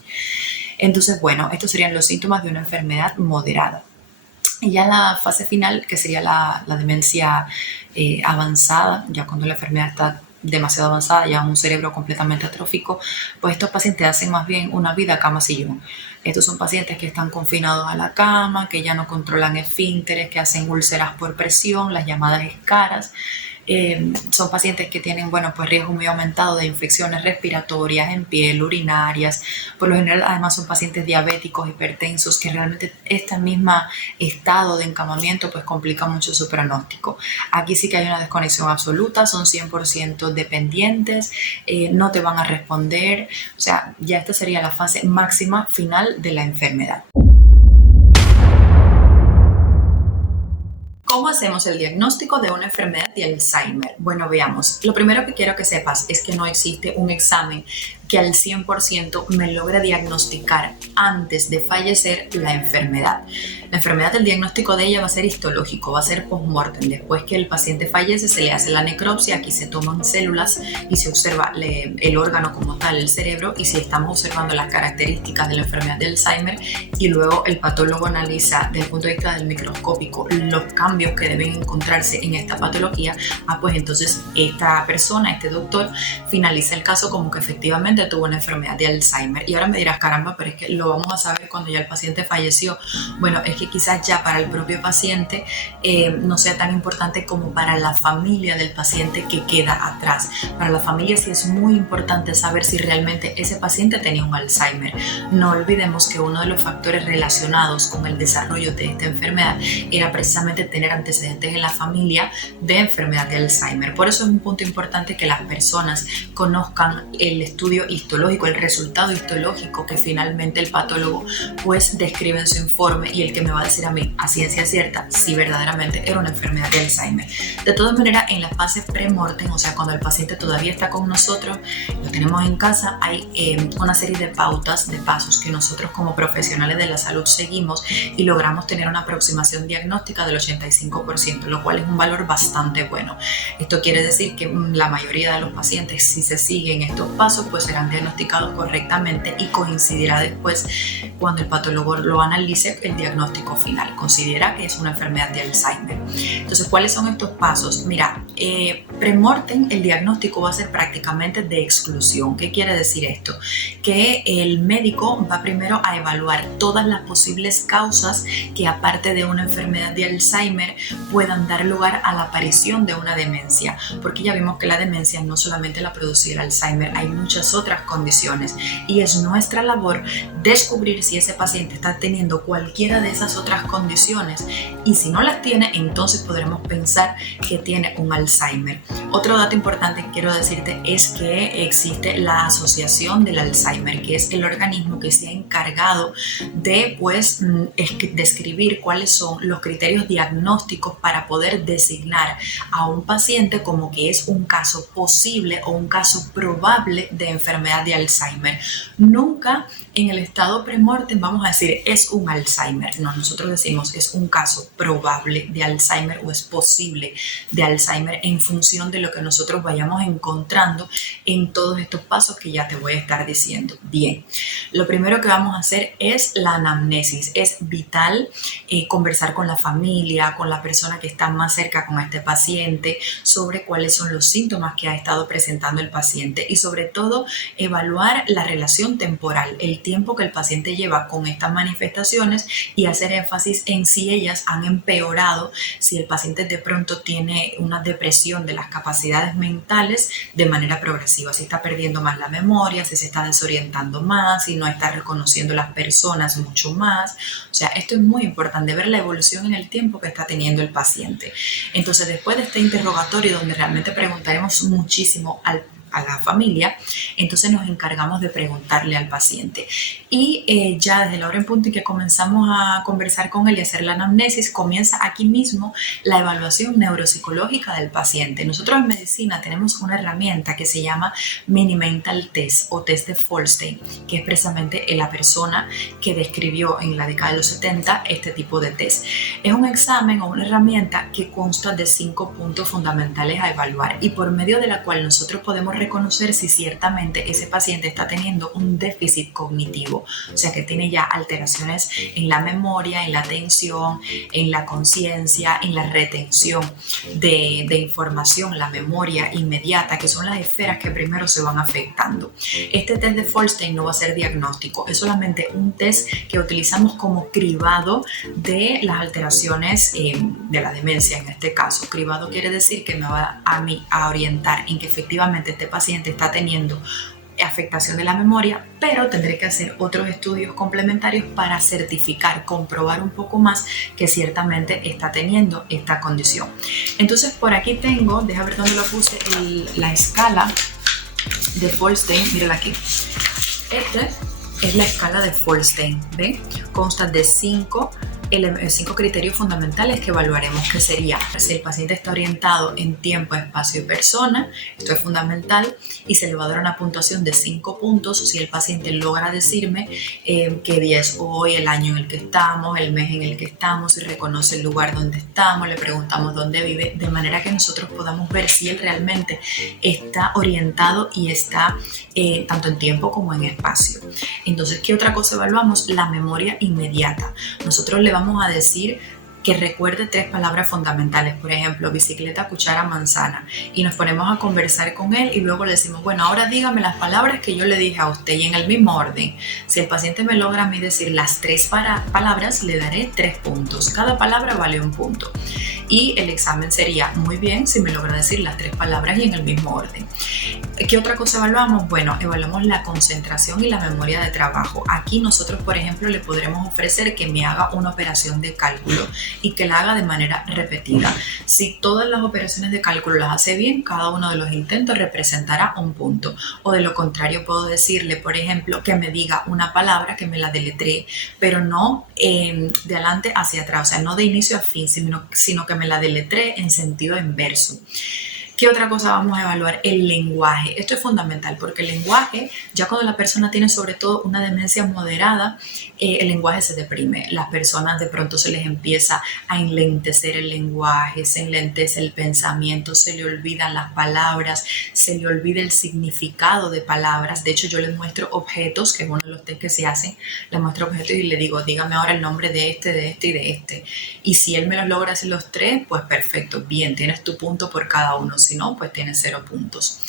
Entonces, bueno, estos serían los síntomas de una enfermedad moderada. Y ya la fase final, que sería la demencia avanzada, ya cuando la enfermedad está demasiado avanzada, ya un cerebro completamente atrófico, pues estos pacientes hacen más bien una vida cama-sillón. Estos son pacientes que están confinados a la cama, que ya no controlan esfínteres, que hacen úlceras por presión, las llamadas escaras. Son pacientes que tienen, bueno, pues riesgo muy aumentado de infecciones respiratorias en piel, urinarias. Por lo general, además, son pacientes diabéticos, hipertensos, que realmente este mismo estado de encamamiento pues complica mucho su pronóstico. Aquí sí que hay una desconexión absoluta, son 100% dependientes, no te van a responder, o sea, ya esta sería la fase máxima final de la enfermedad. ¿Cómo hacemos el diagnóstico de una enfermedad de Alzheimer? Bueno, veamos. Lo primero que quiero que sepas es que no existe un examen que al 100% me logre diagnosticar antes de fallecer la enfermedad. La enfermedad, el diagnóstico de ella va a ser histológico, va a ser post-mortem. Después que el paciente fallece, se le hace la necropsia, aquí se toman células y se observa el órgano como tal, el cerebro, y si estamos observando las características de la enfermedad de Alzheimer, y luego el patólogo analiza desde el punto de vista del microscópico los cambios que deben encontrarse en esta patología, pues entonces esta persona, este doctor, finaliza el caso como que efectivamente tuvo una enfermedad de Alzheimer. Y ahora me dirás, caramba, pero es que lo vamos a saber cuando ya el paciente falleció. Bueno, es que quizás ya para el propio paciente no sea tan importante como para la familia del paciente que queda atrás. Para la familia sí es muy importante saber si realmente ese paciente tenía un Alzheimer. No olvidemos que uno de los factores relacionados con el desarrollo de esta enfermedad era precisamente tener antecedentes en la familia de enfermedad de Alzheimer. Por eso es un punto importante que las personas conozcan el estudio histológico, el resultado histológico que finalmente el patólogo pues describe en su informe, y el que me va a decir a mí a ciencia cierta si verdaderamente era una enfermedad de Alzheimer. De todas maneras, en la fase pre-mortem, o sea, cuando el paciente todavía está con nosotros, lo tenemos en casa, hay una serie de pautas, de pasos que nosotros como profesionales de la salud seguimos y logramos tener una aproximación diagnóstica del 85%, lo cual es un valor bastante bueno. Esto quiere decir que la mayoría de los pacientes, si se siguen estos pasos, pues serán diagnosticados correctamente y coincidirá después, cuando el patólogo lo analice, el diagnóstico final. Considera que es una enfermedad de Alzheimer. Entonces, ¿cuáles son estos pasos? Mira, pre-mortem el diagnóstico va a ser prácticamente de exclusión. ¿Qué quiere decir esto? Que el médico va primero a evaluar todas las posibles causas que, aparte de una enfermedad de Alzheimer, puedan dar lugar a la aparición de una demencia, porque ya vimos que la demencia no solamente la produce el Alzheimer, hay muchas otras condiciones, y es nuestra labor descubrir si ese paciente está teniendo cualquiera de esas otras condiciones, y si no las tiene, entonces podremos pensar que tiene un Alzheimer. Otro dato importante que quiero decirte es que existe la Asociación del Alzheimer, que es el organismo que se ha encargado de describir cuáles son los criterios diagnósticos para poder designar a un paciente como que es un caso posible o un caso probable de enfermedad de Alzheimer. Nunca en el estado pre-mortem vamos a decir es un Alzheimer. No, nosotros decimos es un caso probable de Alzheimer o es posible de Alzheimer, en función de lo que nosotros vayamos encontrando en todos estos pasos que ya te voy a estar diciendo. Bien, lo primero que vamos a hacer es la anamnesis. Es vital conversar con la familia, con la persona que está más cerca con este paciente, sobre cuáles son los síntomas que ha estado presentando el paciente, y sobre todo evaluar la relación temporal, el tiempo que el paciente lleva con estas manifestaciones, y hacer énfasis en si ellas han empeorado, si el paciente de pronto tiene una depresión de las capacidades mentales de manera progresiva, si está perdiendo más la memoria, si se está desorientando más, si no está reconociendo las personas mucho más. O sea, esto es muy importante, ver la evolución en el tiempo que está teniendo el paciente. Entonces, después de este interrogatorio, donde realmente preguntaremos muchísimo a la familia, entonces nos encargamos de preguntarle al paciente, y ya desde la hora en punto en que comenzamos a conversar con él y hacer la anamnesis, comienza aquí mismo la evaluación neuropsicológica del paciente. Nosotros en medicina tenemos una herramienta que se llama Mini Mental Test o test de Folstein, que es precisamente la persona que describió en la década de los 70 este tipo de test. Es un examen o una herramienta que consta de 5 puntos fundamentales a evaluar, y por medio de la cual nosotros podemos reconocer si ciertamente ese paciente está teniendo un déficit cognitivo, o sea que tiene ya alteraciones en la memoria, en la atención, en la conciencia, en la retención de información, la memoria inmediata, que son las esferas que primero se van afectando. Este test de Folstein no va a ser diagnóstico, es solamente un test que utilizamos como cribado de las alteraciones de la demencia en este caso. Cribado quiere decir que me va a mí a orientar en que efectivamente este paciente está teniendo afectación de la memoria, pero tendré que hacer otros estudios complementarios para certificar, comprobar un poco más que ciertamente está teniendo esta condición. Entonces por aquí tengo, déjame ver dónde lo puse, la escala de Folstein, mírenla aquí. Esta es la escala de Folstein, ¿ven? Consta de 5 criterios fundamentales que evaluaremos, que sería si el paciente está orientado en tiempo, espacio y persona, esto es fundamental, y se le va a dar una puntuación de 5 puntos si el paciente logra decirme qué día es hoy, el año en el que estamos, el mes en el que estamos, si reconoce el lugar donde estamos, le preguntamos dónde vive, de manera que nosotros podamos ver si él realmente está orientado y está tanto en tiempo como en espacio. Entonces, ¿qué otra cosa evaluamos? La memoria inmediata. Nosotros le vamos a decir que recuerde 3 palabras fundamentales, por ejemplo, bicicleta, cuchara, manzana, y nos ponemos a conversar con él y luego le decimos, bueno, ahora dígame las palabras que yo le dije a usted, y en el mismo orden. Si el paciente me logra a mí decir las 3 palabras, le daré 3 puntos. Cada palabra vale 1 punto. Y el examen sería muy bien si me logra decir las 3 palabras y en el mismo orden. ¿Qué otra cosa evaluamos? Bueno, evaluamos la concentración y la memoria de trabajo. Aquí nosotros, por ejemplo, le podremos ofrecer que me haga una operación de cálculo y que la haga de manera repetida. Si todas las operaciones de cálculo las hace bien, cada uno de los intentos representará 1 punto. O de lo contrario, puedo decirle, por ejemplo, que me diga una palabra, que me la deletree, pero no de adelante hacia atrás, o sea, no de inicio a fin, sino que me la deletree en sentido inverso. ¿Qué otra cosa vamos a evaluar? El lenguaje. Esto es fundamental porque el lenguaje, ya cuando la persona tiene sobre todo una demencia moderada, el lenguaje se deprime. Las personas de pronto se les empieza a enlentecer el lenguaje, se enlentece el pensamiento, se le olvidan las palabras, se le olvida el significado de palabras. De hecho, yo les muestro objetos, que es uno de los test que se hacen, les muestro objetos y le digo, dígame ahora el nombre de este, de este y de este. Y si él me los logra hacer los 3, pues perfecto, bien, tienes tu punto por cada uno. Si no, pues tienes 0 puntos.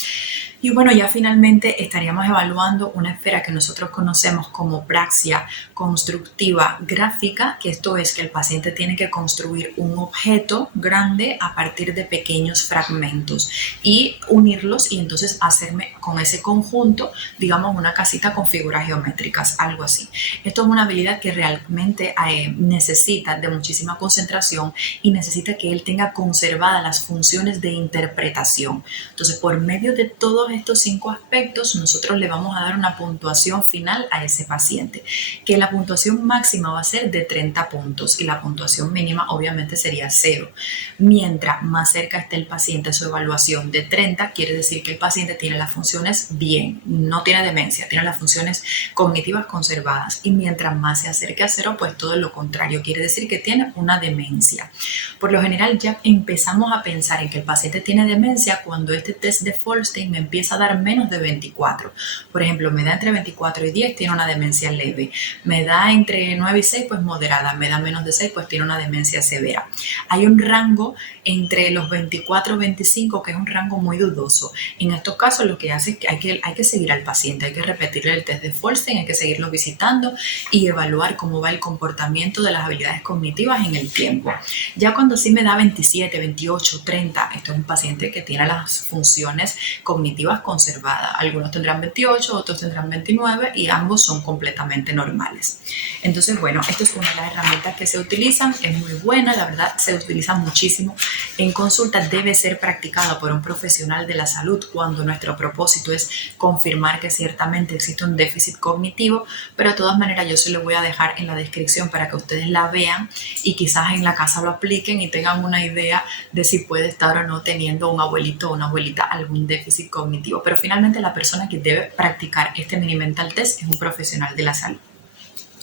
Y bueno, ya finalmente estaríamos evaluando una esfera que nosotros conocemos como praxia constructiva gráfica, que esto es que el paciente tiene que construir un objeto grande a partir de pequeños fragmentos y unirlos y entonces hacerme con ese conjunto, digamos, una casita con figuras geométricas, algo así. Esto es una habilidad que realmente necesita de muchísima concentración y necesita que él tenga conservadas las funciones de interpretación. Entonces, por medio de todos estos 5 aspectos, nosotros le vamos a dar una puntuación final a ese paciente, que la puntuación máxima va a ser de 30 puntos y la puntuación mínima obviamente sería 0. Mientras más cerca esté el paciente a su evaluación de 30, quiere decir que el paciente tiene las funciones bien, no tiene demencia, tiene las funciones cognitivas conservadas, y mientras más se acerque a 0, pues todo lo contrario, quiere decir que tiene una demencia. Por lo general ya empezamos a pensar en que el paciente tiene demencia cuando este test de Folstein me empieza a dar menos de 24. Por ejemplo, me da entre 24 y 10, tiene una demencia leve. Me da entre 9 y 6, pues moderada. Me da menos de 6, pues tiene una demencia severa. Hay un rango entre los 24 y 25 que es un rango muy dudoso. En estos casos lo que hace es que hay que seguir al paciente, hay que repetirle el test de Folstein, hay que seguirlo visitando y evaluar cómo va el comportamiento de las habilidades cognitivas en el tiempo. Ya cuando sí me da 27, 28, 30, esto es un paciente que tiene las funciones cognitivas conservadas. Algunos tendrán 28, otros tendrán 29 y ambos son completamente normales. Entonces, bueno, esto es una de las herramientas que se utilizan, es muy buena, la verdad se utiliza muchísimo en consulta, debe ser practicada por un profesional de la salud cuando nuestro propósito es confirmar que ciertamente existe un déficit cognitivo, pero de todas maneras yo se lo voy a dejar en la descripción para que ustedes la vean y quizás en la casa lo apliquen y tengan una idea de si puede estar o no teniendo un abuelito o una abuelita algún déficit cognitivo. Pero finalmente la persona que debe practicar este mini mental test es un profesional de la salud.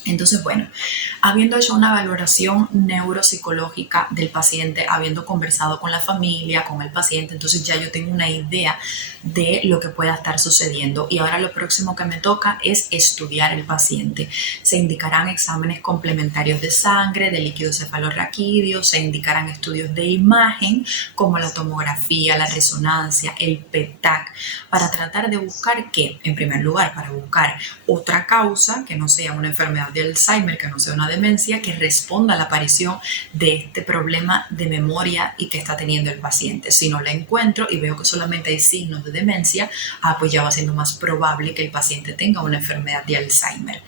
Entonces, bueno, habiendo hecho una valoración neuropsicológica del paciente, habiendo conversado con la familia, con el paciente, entonces ya yo tengo una idea de lo que pueda estar sucediendo. Y ahora lo próximo que me toca es estudiar el paciente. Se indicarán exámenes complementarios de sangre, de líquido cefalorraquídeo, se indicarán estudios de imagen como la tomografía, la resonancia, el PET-TAC, para tratar de buscar qué, en primer lugar, para buscar otra causa que no sea una enfermedad de Alzheimer, que no sea una demencia, que responda a la aparición de este problema de memoria y que está teniendo el paciente. Si no la encuentro y veo que solamente hay signos de demencia, pues ya va siendo más probable que el paciente tenga una enfermedad de Alzheimer.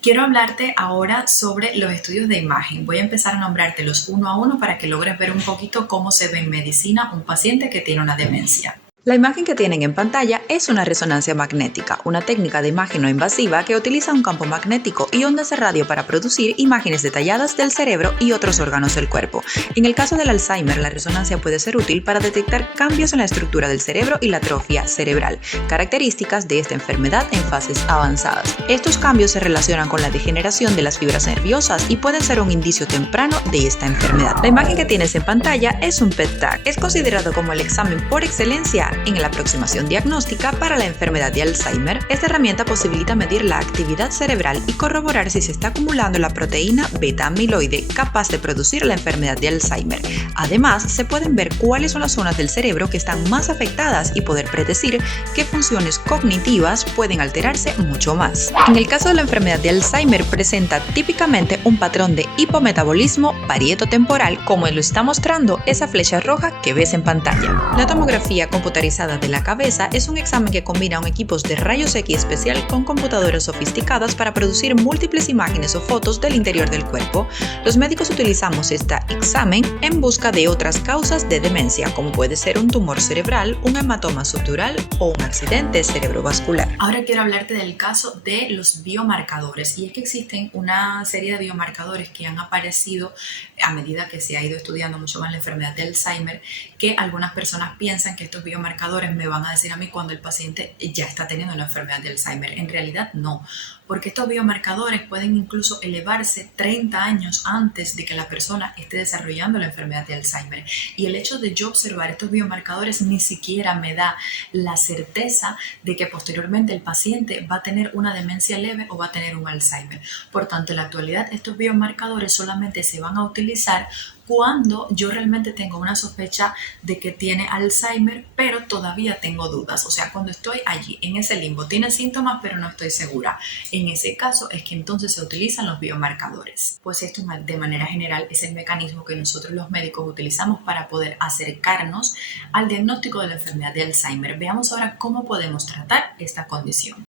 Quiero hablarte ahora sobre los estudios de imagen. Voy a empezar a nombrártelos uno a uno para que logres ver un poquito cómo se ve en medicina un paciente que tiene una demencia. La imagen que tienen en pantalla es una resonancia magnética, una técnica de imagen no invasiva que utiliza un campo magnético y ondas de radio para producir imágenes detalladas del cerebro y otros órganos del cuerpo. En el caso del Alzheimer, la resonancia puede ser útil para detectar cambios en la estructura del cerebro y la atrofia cerebral, características de esta enfermedad en fases avanzadas. Estos cambios se relacionan con la degeneración de las fibras nerviosas y pueden ser un indicio temprano de esta enfermedad. La imagen que tienes en pantalla es un PET-TAC. Es considerado como el examen por excelencia en la aproximación diagnóstica para la enfermedad de Alzheimer. Esta herramienta posibilita medir la actividad cerebral y corroborar si se está acumulando la proteína beta-amiloide capaz de producir la enfermedad de Alzheimer. Además, se pueden ver cuáles son las zonas del cerebro que están más afectadas y poder predecir qué funciones cognitivas pueden alterarse mucho más. En el caso de la enfermedad de Alzheimer, presenta típicamente un patrón de hipometabolismo parietotemporal, como lo está mostrando esa flecha roja que ves en pantalla. La tomografía computarizada de la cabeza es un examen que combina un equipo de rayos X especial con computadoras sofisticadas para producir múltiples imágenes o fotos del interior del cuerpo. Los médicos utilizamos este examen en busca de otras causas de demencia, como puede ser un tumor cerebral, un hematoma subdural o un accidente cerebrovascular. Ahora quiero hablarte del caso de los biomarcadores, y es que existen una serie de biomarcadores que han aparecido a medida que se ha ido estudiando mucho más la enfermedad de Alzheimer, que algunas personas piensan que estos biomarcadores me van a decir a mí cuando el paciente ya está teniendo una enfermedad de Alzheimer. En realidad no, porque estos biomarcadores pueden incluso elevarse 30 años antes de que la persona esté desarrollando la enfermedad de Alzheimer. Y el hecho de yo observar estos biomarcadores ni siquiera me da la certeza de que posteriormente el paciente va a tener una demencia leve o va a tener un Alzheimer. Por tanto, en la actualidad estos biomarcadores solamente se van a utilizar cuando yo realmente tengo una sospecha de que tiene Alzheimer, pero todavía tengo dudas. O sea, cuando estoy allí, en ese limbo, tiene síntomas, pero no estoy segura. En ese caso es que entonces se utilizan los biomarcadores. Pues esto de manera general es el mecanismo que nosotros los médicos utilizamos para poder acercarnos al diagnóstico de la enfermedad de Alzheimer. Veamos ahora cómo podemos tratar esta condición.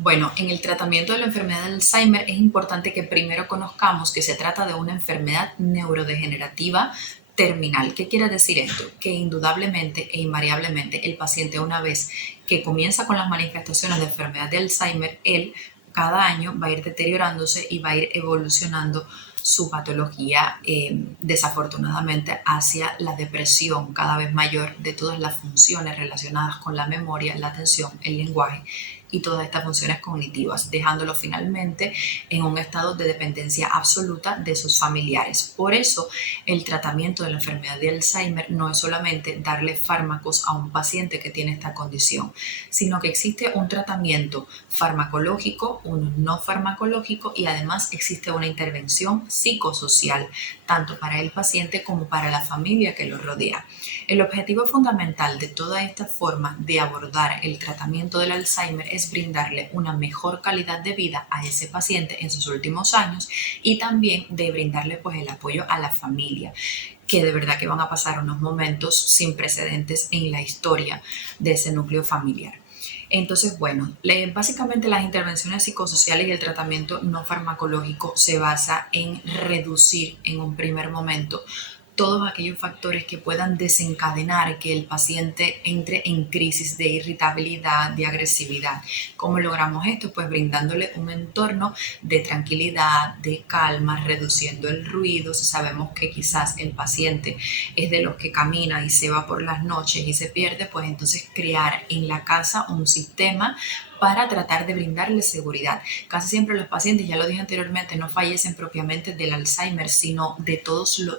Bueno, en el tratamiento de la enfermedad de Alzheimer es importante que primero conozcamos que se trata de una enfermedad neurodegenerativa terminal. ¿Qué quiere decir esto? Que indudablemente e invariablemente el paciente, una vez que comienza con las manifestaciones de enfermedad de Alzheimer, él cada año va a ir deteriorándose y va a ir evolucionando su patología, desafortunadamente, hacia la depresión cada vez mayor de todas las funciones relacionadas con la memoria, la atención, el lenguaje y todas estas funciones cognitivas, dejándolo finalmente en un estado de dependencia absoluta de sus familiares. Por eso, el tratamiento de la enfermedad de Alzheimer no es solamente darle fármacos a un paciente que tiene esta condición, sino que existe un tratamiento farmacológico, uno no farmacológico, y además existe una intervención psicosocial, tanto para el paciente como para la familia que lo rodea. El objetivo fundamental de toda esta forma de abordar el tratamiento del Alzheimer es brindarle una mejor calidad de vida a ese paciente en sus últimos años, y también de brindarle pues el apoyo a la familia, que de verdad que van a pasar unos momentos sin precedentes en la historia de ese núcleo familiar. Entonces, bueno, básicamente las intervenciones psicosociales y el tratamiento no farmacológico se basa en reducir en un primer momento todos aquellos factores que puedan desencadenar que el paciente entre en crisis de irritabilidad, de agresividad. ¿Cómo logramos esto? Pues brindándole un entorno de tranquilidad, de calma, reduciendo el ruido. Si sabemos que quizás el paciente es de los que camina y se va por las noches y se pierde, pues entonces crear en la casa un sistema para tratar de brindarles seguridad. Casi siempre los pacientes, ya lo dije anteriormente, no fallecen propiamente del Alzheimer, sino de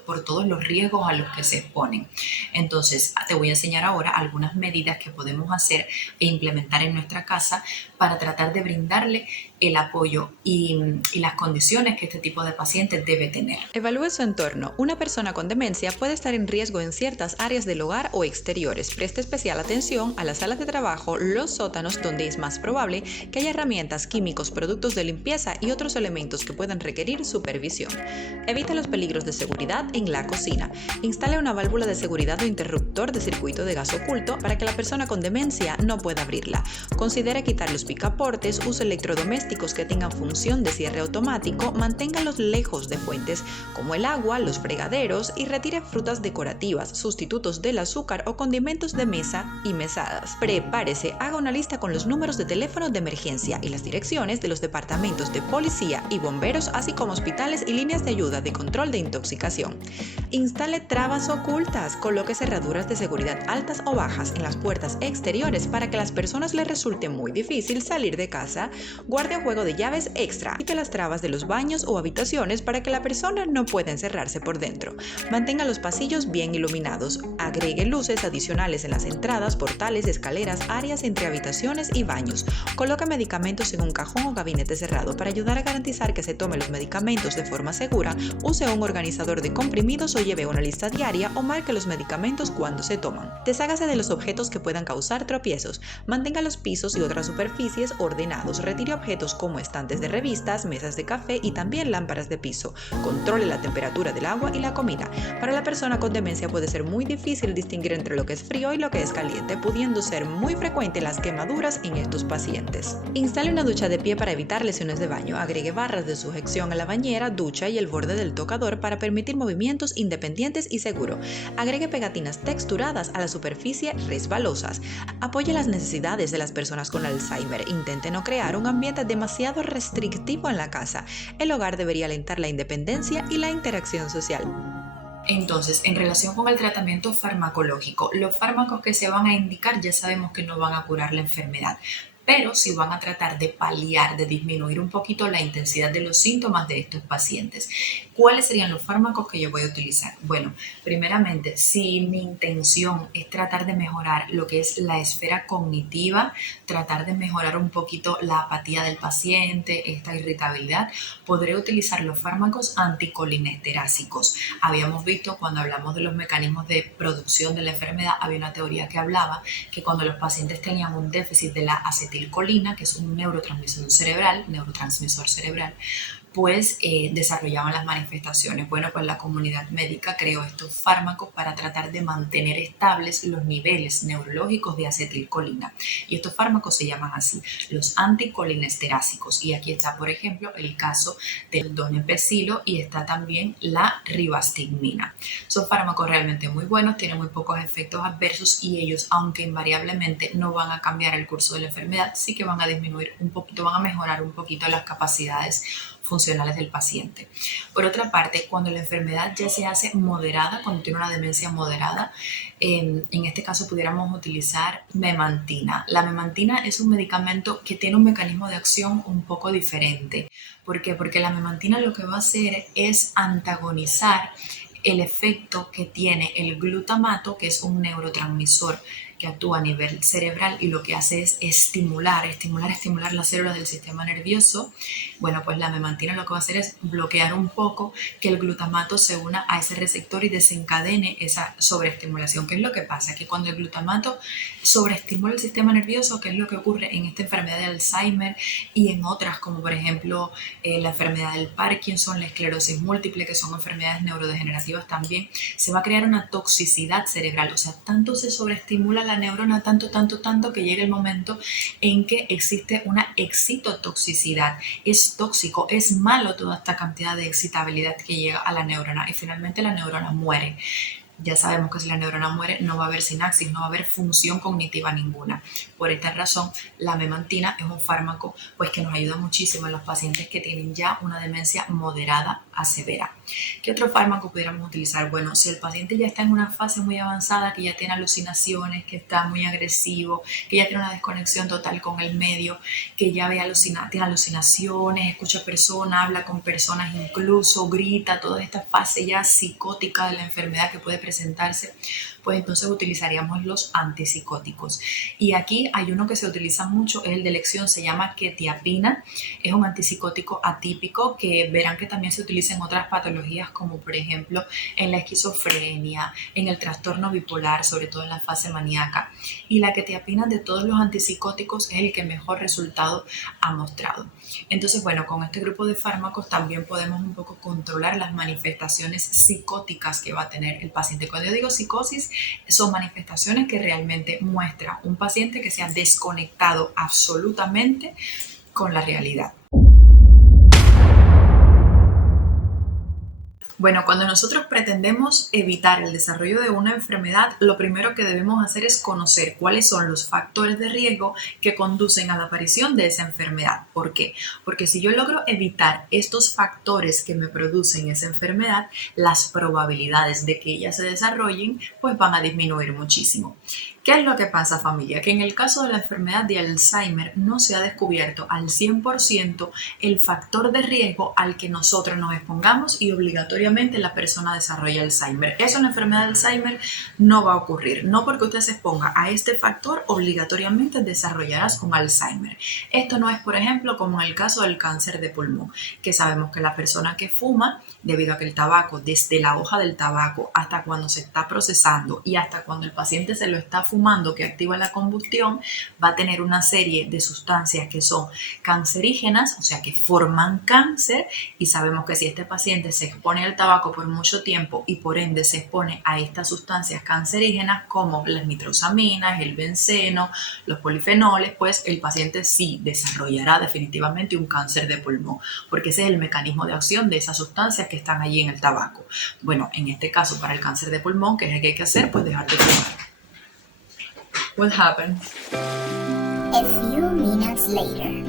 por todos los riesgos a los que se exponen. Entonces, te voy a enseñar ahora algunas medidas que podemos hacer e implementar en nuestra casa para tratar de brindarle el apoyo y las condiciones que este tipo de pacientes debe tener. Evalúe su entorno. Una persona con demencia puede estar en riesgo en ciertas áreas del hogar o exteriores. Preste especial atención a las salas de trabajo, los sótanos, donde es más probable que haya herramientas, químicos, productos de limpieza y otros elementos que puedan requerir supervisión. Evita los peligros de seguridad en la cocina. Instale una válvula de seguridad o interruptor de circuito de gas oculto para que la persona con demencia no pueda abrirla. Considere quitar los picaportes, use electrodomésticos que tengan función de cierre automático, manténgalos lejos de fuentes como el agua, los fregaderos y retire frutas decorativas, sustitutos del azúcar o condimentos de mesa y mesadas. Prepárese, haga una lista con los números de teléfono de emergencia y las direcciones de los departamentos de policía y bomberos, así como hospitales y líneas de ayuda de control de intoxicación. Instale trabas ocultas, coloque cerraduras de seguridad altas o bajas en las puertas exteriores para que a las personas les resulte muy difícil salir de casa. Guarde un juego de llaves extra. Quite las trabas de los baños o habitaciones para que la persona no pueda encerrarse por dentro. Mantenga los pasillos bien iluminados. Agregue luces adicionales en las entradas, portales, escaleras, áreas entre habitaciones y baños. Coloque medicamentos en un cajón o gabinete cerrado para ayudar a garantizar que se tome los medicamentos de forma segura. Use un organizador de comprimidos o lleve una lista diaria o marque los medicamentos cuando se toman. Deshágase de los objetos que puedan causar tropiezos. Mantenga los pisos y otras superficies ordenados. Retire objetos como estantes de revistas, mesas de café y también lámparas de piso. Controle la temperatura del agua y la comida. Para la persona con demencia puede ser muy difícil distinguir entre lo que es frío y lo que es caliente, pudiendo ser muy frecuente las quemaduras en estos pacientes. Instale una ducha de pie para evitar lesiones de baño. Agregue barras de sujeción a la bañera, ducha y el borde del tocador para permitir movimientos independientes y seguros. Agregue pegatinas texturadas a la superficie resbalosas. Apoye las necesidades de las personas con Alzheimer. Intente no crear un ambiente demasiado restrictivo en la casa. El hogar debería alentar la independencia y la interacción social. Entonces, en relación con el tratamiento farmacológico, los fármacos que se van a indicar ya sabemos que no van a curar la enfermedad, pero sí van a tratar de paliar, de disminuir un poquito la intensidad de los síntomas de estos pacientes. ¿Cuáles serían los fármacos que yo voy a utilizar? Bueno, primeramente, si mi intención es tratar de mejorar lo que es la esfera cognitiva, tratar de mejorar un poquito la apatía del paciente, esta irritabilidad, podré utilizar los fármacos anticolinesterásicos. Habíamos visto cuando hablamos de los mecanismos de producción de la enfermedad, había una teoría que hablaba que cuando los pacientes tenían un déficit de la acetilcolina, que es un neurotransmisor cerebral, pues desarrollaban las manifestaciones. Bueno, pues la comunidad médica creó estos fármacos para tratar de mantener estables los niveles neurológicos de acetilcolina. Y estos fármacos se llaman así, los anticolinesterásicos. Y aquí está, por ejemplo, el caso del donepezilo y está también la ribastigmina. Son fármacos realmente muy buenos, tienen muy pocos efectos adversos y ellos, aunque invariablemente no van a cambiar el curso de la enfermedad, sí que van a disminuir un poquito, van a mejorar un poquito las capacidades funcionales del paciente. Por otra parte, cuando la enfermedad ya se hace moderada, cuando tiene una demencia moderada, en este caso pudiéramos utilizar memantina. La memantina es un medicamento que tiene un mecanismo de acción un poco diferente. ¿Por qué? Porque la memantina lo que va a hacer es antagonizar el efecto que tiene el glutamato, que es un neurotransmisor que actúa a nivel cerebral y lo que hace es estimular las células del sistema nervioso. Bueno, pues la memantina lo que va a hacer es bloquear un poco que el glutamato se una a ese receptor y desencadene esa sobreestimulación. ¿Qué es lo que pasa? Que cuando el glutamato sobreestimula el sistema nervioso, ¿qué es lo que ocurre en esta enfermedad de Alzheimer y en otras como por ejemplo la enfermedad del Parkinson, la esclerosis múltiple, que son enfermedades neurodegenerativas también? Se va a crear una toxicidad cerebral, o sea, tanto se sobreestimula la neurona, tanto que llega el momento en que existe una excitotoxicidad. Es tóxico, es malo toda esta cantidad de excitabilidad que llega a la neurona y finalmente la neurona muere. Ya sabemos que si la neurona muere no va a haber sinapsis, no va a haber función cognitiva ninguna. Por esta razón, la memantina es un fármaco pues, que nos ayuda muchísimo en los pacientes que tienen ya una demencia moderada a severa. ¿Qué otro fármaco pudiéramos utilizar? Bueno, si el paciente ya está en una fase muy avanzada, que ya tiene alucinaciones, que está muy agresivo, que ya tiene una desconexión total con el medio, que ya tiene alucinaciones, escucha personas, habla con personas, incluso grita, toda esta fase ya psicótica de la enfermedad que puede presentarse, pues entonces utilizaríamos los antipsicóticos. Y aquí hay uno que se utiliza mucho, es el de elección, se llama quetiapina, es un antipsicótico atípico que verán que también se utiliza en otras patologías como por ejemplo en la esquizofrenia, en el trastorno bipolar, sobre todo en la fase maníaca. Y la quetiapina de todos los antipsicóticos es el que mejor resultado ha mostrado. Entonces, bueno, con este grupo de fármacos también podemos un poco controlar las manifestaciones psicóticas que va a tener el paciente. Cuando yo digo psicosis, son manifestaciones que realmente muestra un paciente que se ha desconectado absolutamente con la realidad. Bueno, cuando nosotros pretendemos evitar el desarrollo de una enfermedad, lo primero que debemos hacer es conocer cuáles son los factores de riesgo que conducen a la aparición de esa enfermedad. ¿Por qué? Porque si yo logro evitar estos factores que me producen esa enfermedad, las probabilidades de que ellas se desarrollen pues van a disminuir muchísimo. ¿Qué es lo que pasa, familia? Que en el caso de la enfermedad de Alzheimer no se ha descubierto al 100% el factor de riesgo al que nosotros nos expongamos y obligatoriamente la persona desarrolla Alzheimer. Eso en la enfermedad de Alzheimer no va a ocurrir. No porque usted se exponga a este factor, obligatoriamente desarrollarás un Alzheimer. Esto no es, por ejemplo, como en el caso del cáncer de pulmón, que sabemos que la persona que fuma, debido a que el tabaco, desde la hoja del tabaco hasta cuando se está procesando y hasta cuando el paciente se lo está fumando, que activa la combustión, va a tener una serie de sustancias que son cancerígenas, o sea que forman cáncer, y sabemos que si este paciente se expone al tabaco por mucho tiempo y por ende se expone a estas sustancias cancerígenas como las nitrosaminas, el benceno, los polifenoles, pues el paciente sí desarrollará definitivamente un cáncer de pulmón, porque ese es el mecanismo de acción de esas sustancias que están allí en el tabaco. Bueno, en este caso para el cáncer de pulmón, ¿qué es lo que hay que hacer? Pues dejar de fumar. What happened? A few minutes later.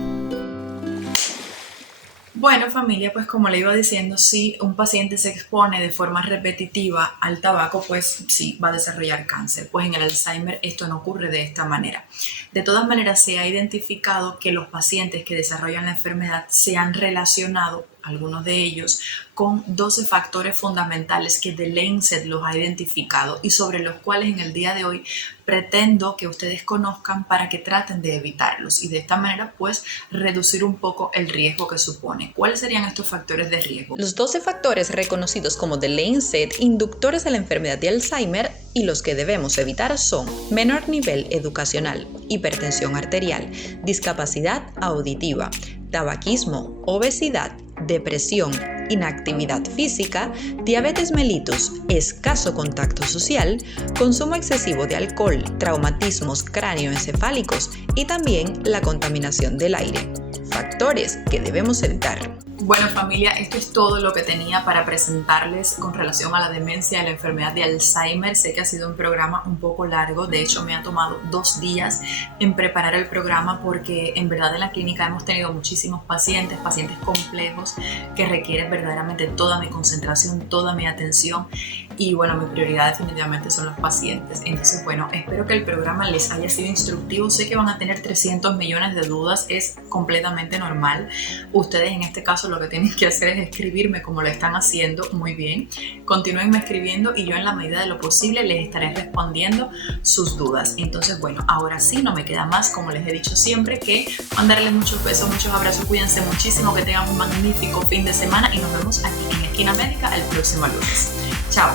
Bueno, familia, pues como le iba diciendo, si un paciente se expone de forma repetitiva al tabaco, pues sí, va a desarrollar cáncer. Pues en el Alzheimer esto no ocurre de esta manera. De todas maneras, se ha identificado que los pacientes que desarrollan la enfermedad se han relacionado, algunos de ellos, con 12 factores fundamentales que The Lancet los ha identificado y sobre los cuales en el día de hoy pretendo que ustedes conozcan para que traten de evitarlos y de esta manera pues reducir un poco el riesgo que supone. ¿Cuáles serían estos factores de riesgo? Los 12 factores reconocidos como The Lancet inductores de la enfermedad de Alzheimer y los que debemos evitar son menor nivel educacional, hipertensión arterial, discapacidad auditiva, tabaquismo, obesidad, depresión, inactividad física, diabetes mellitus, escaso contacto social, consumo excesivo de alcohol, traumatismos cráneoencefálicos y también la contaminación del aire. Factores que debemos evitar. Bueno, familia, esto es todo lo que tenía para presentarles con relación a la demencia y la enfermedad de Alzheimer. Sé que ha sido un programa un poco largo, de hecho me ha tomado 2 días en preparar el programa porque en verdad en la clínica hemos tenido muchísimos pacientes complejos que requieren verdaderamente toda mi concentración, toda mi atención y bueno, mi prioridad definitivamente son los pacientes. Entonces, bueno, espero que el programa les haya sido instructivo. Sé que van a tener 300 millones de dudas, es completamente normal. Ustedes en este caso lo que tienen que hacer es escribirme como lo están haciendo muy bien. Continúenme escribiendo y yo en la medida de lo posible les estaré respondiendo sus dudas. Entonces, bueno, ahora sí, no me queda más, como les he dicho siempre, que mandarles muchos besos, muchos abrazos, cuídense muchísimo, que tengan un magnífico fin de semana y nos vemos aquí en Esquina Médica el próximo lunes. Chao.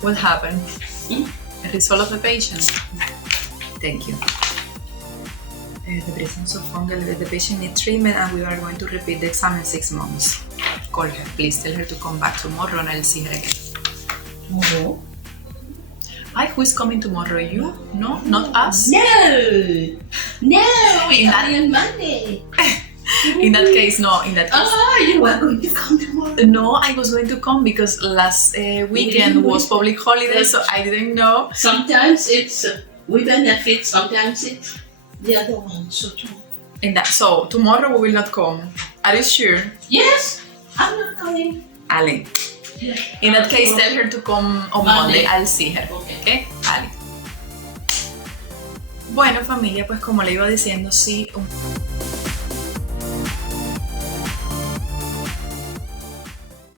What happened? The result of the patient. Thank you. The presence of fungal, the patient needs treatment and we are going to repeat the exam in 6 months. Call her, please tell her to come back tomorrow and I'll see her again. Ay, who is coming tomorrow? You? No, not us? No, In that- on Monday. In that case, no. In that case, Oh, you were going to come tomorrow. no, I was going to come because last weekend was public holiday, so I didn't know. Sometimes it's with benefit, sometimes it's the other one. So So tomorrow we will not come. Are you sure, yes, I'm not coming. Ale? In that case, tell her to come on Monday. I'll see her. Okay. ¿Ok? Vale. Bueno, familia, pues como le iba diciendo, sí,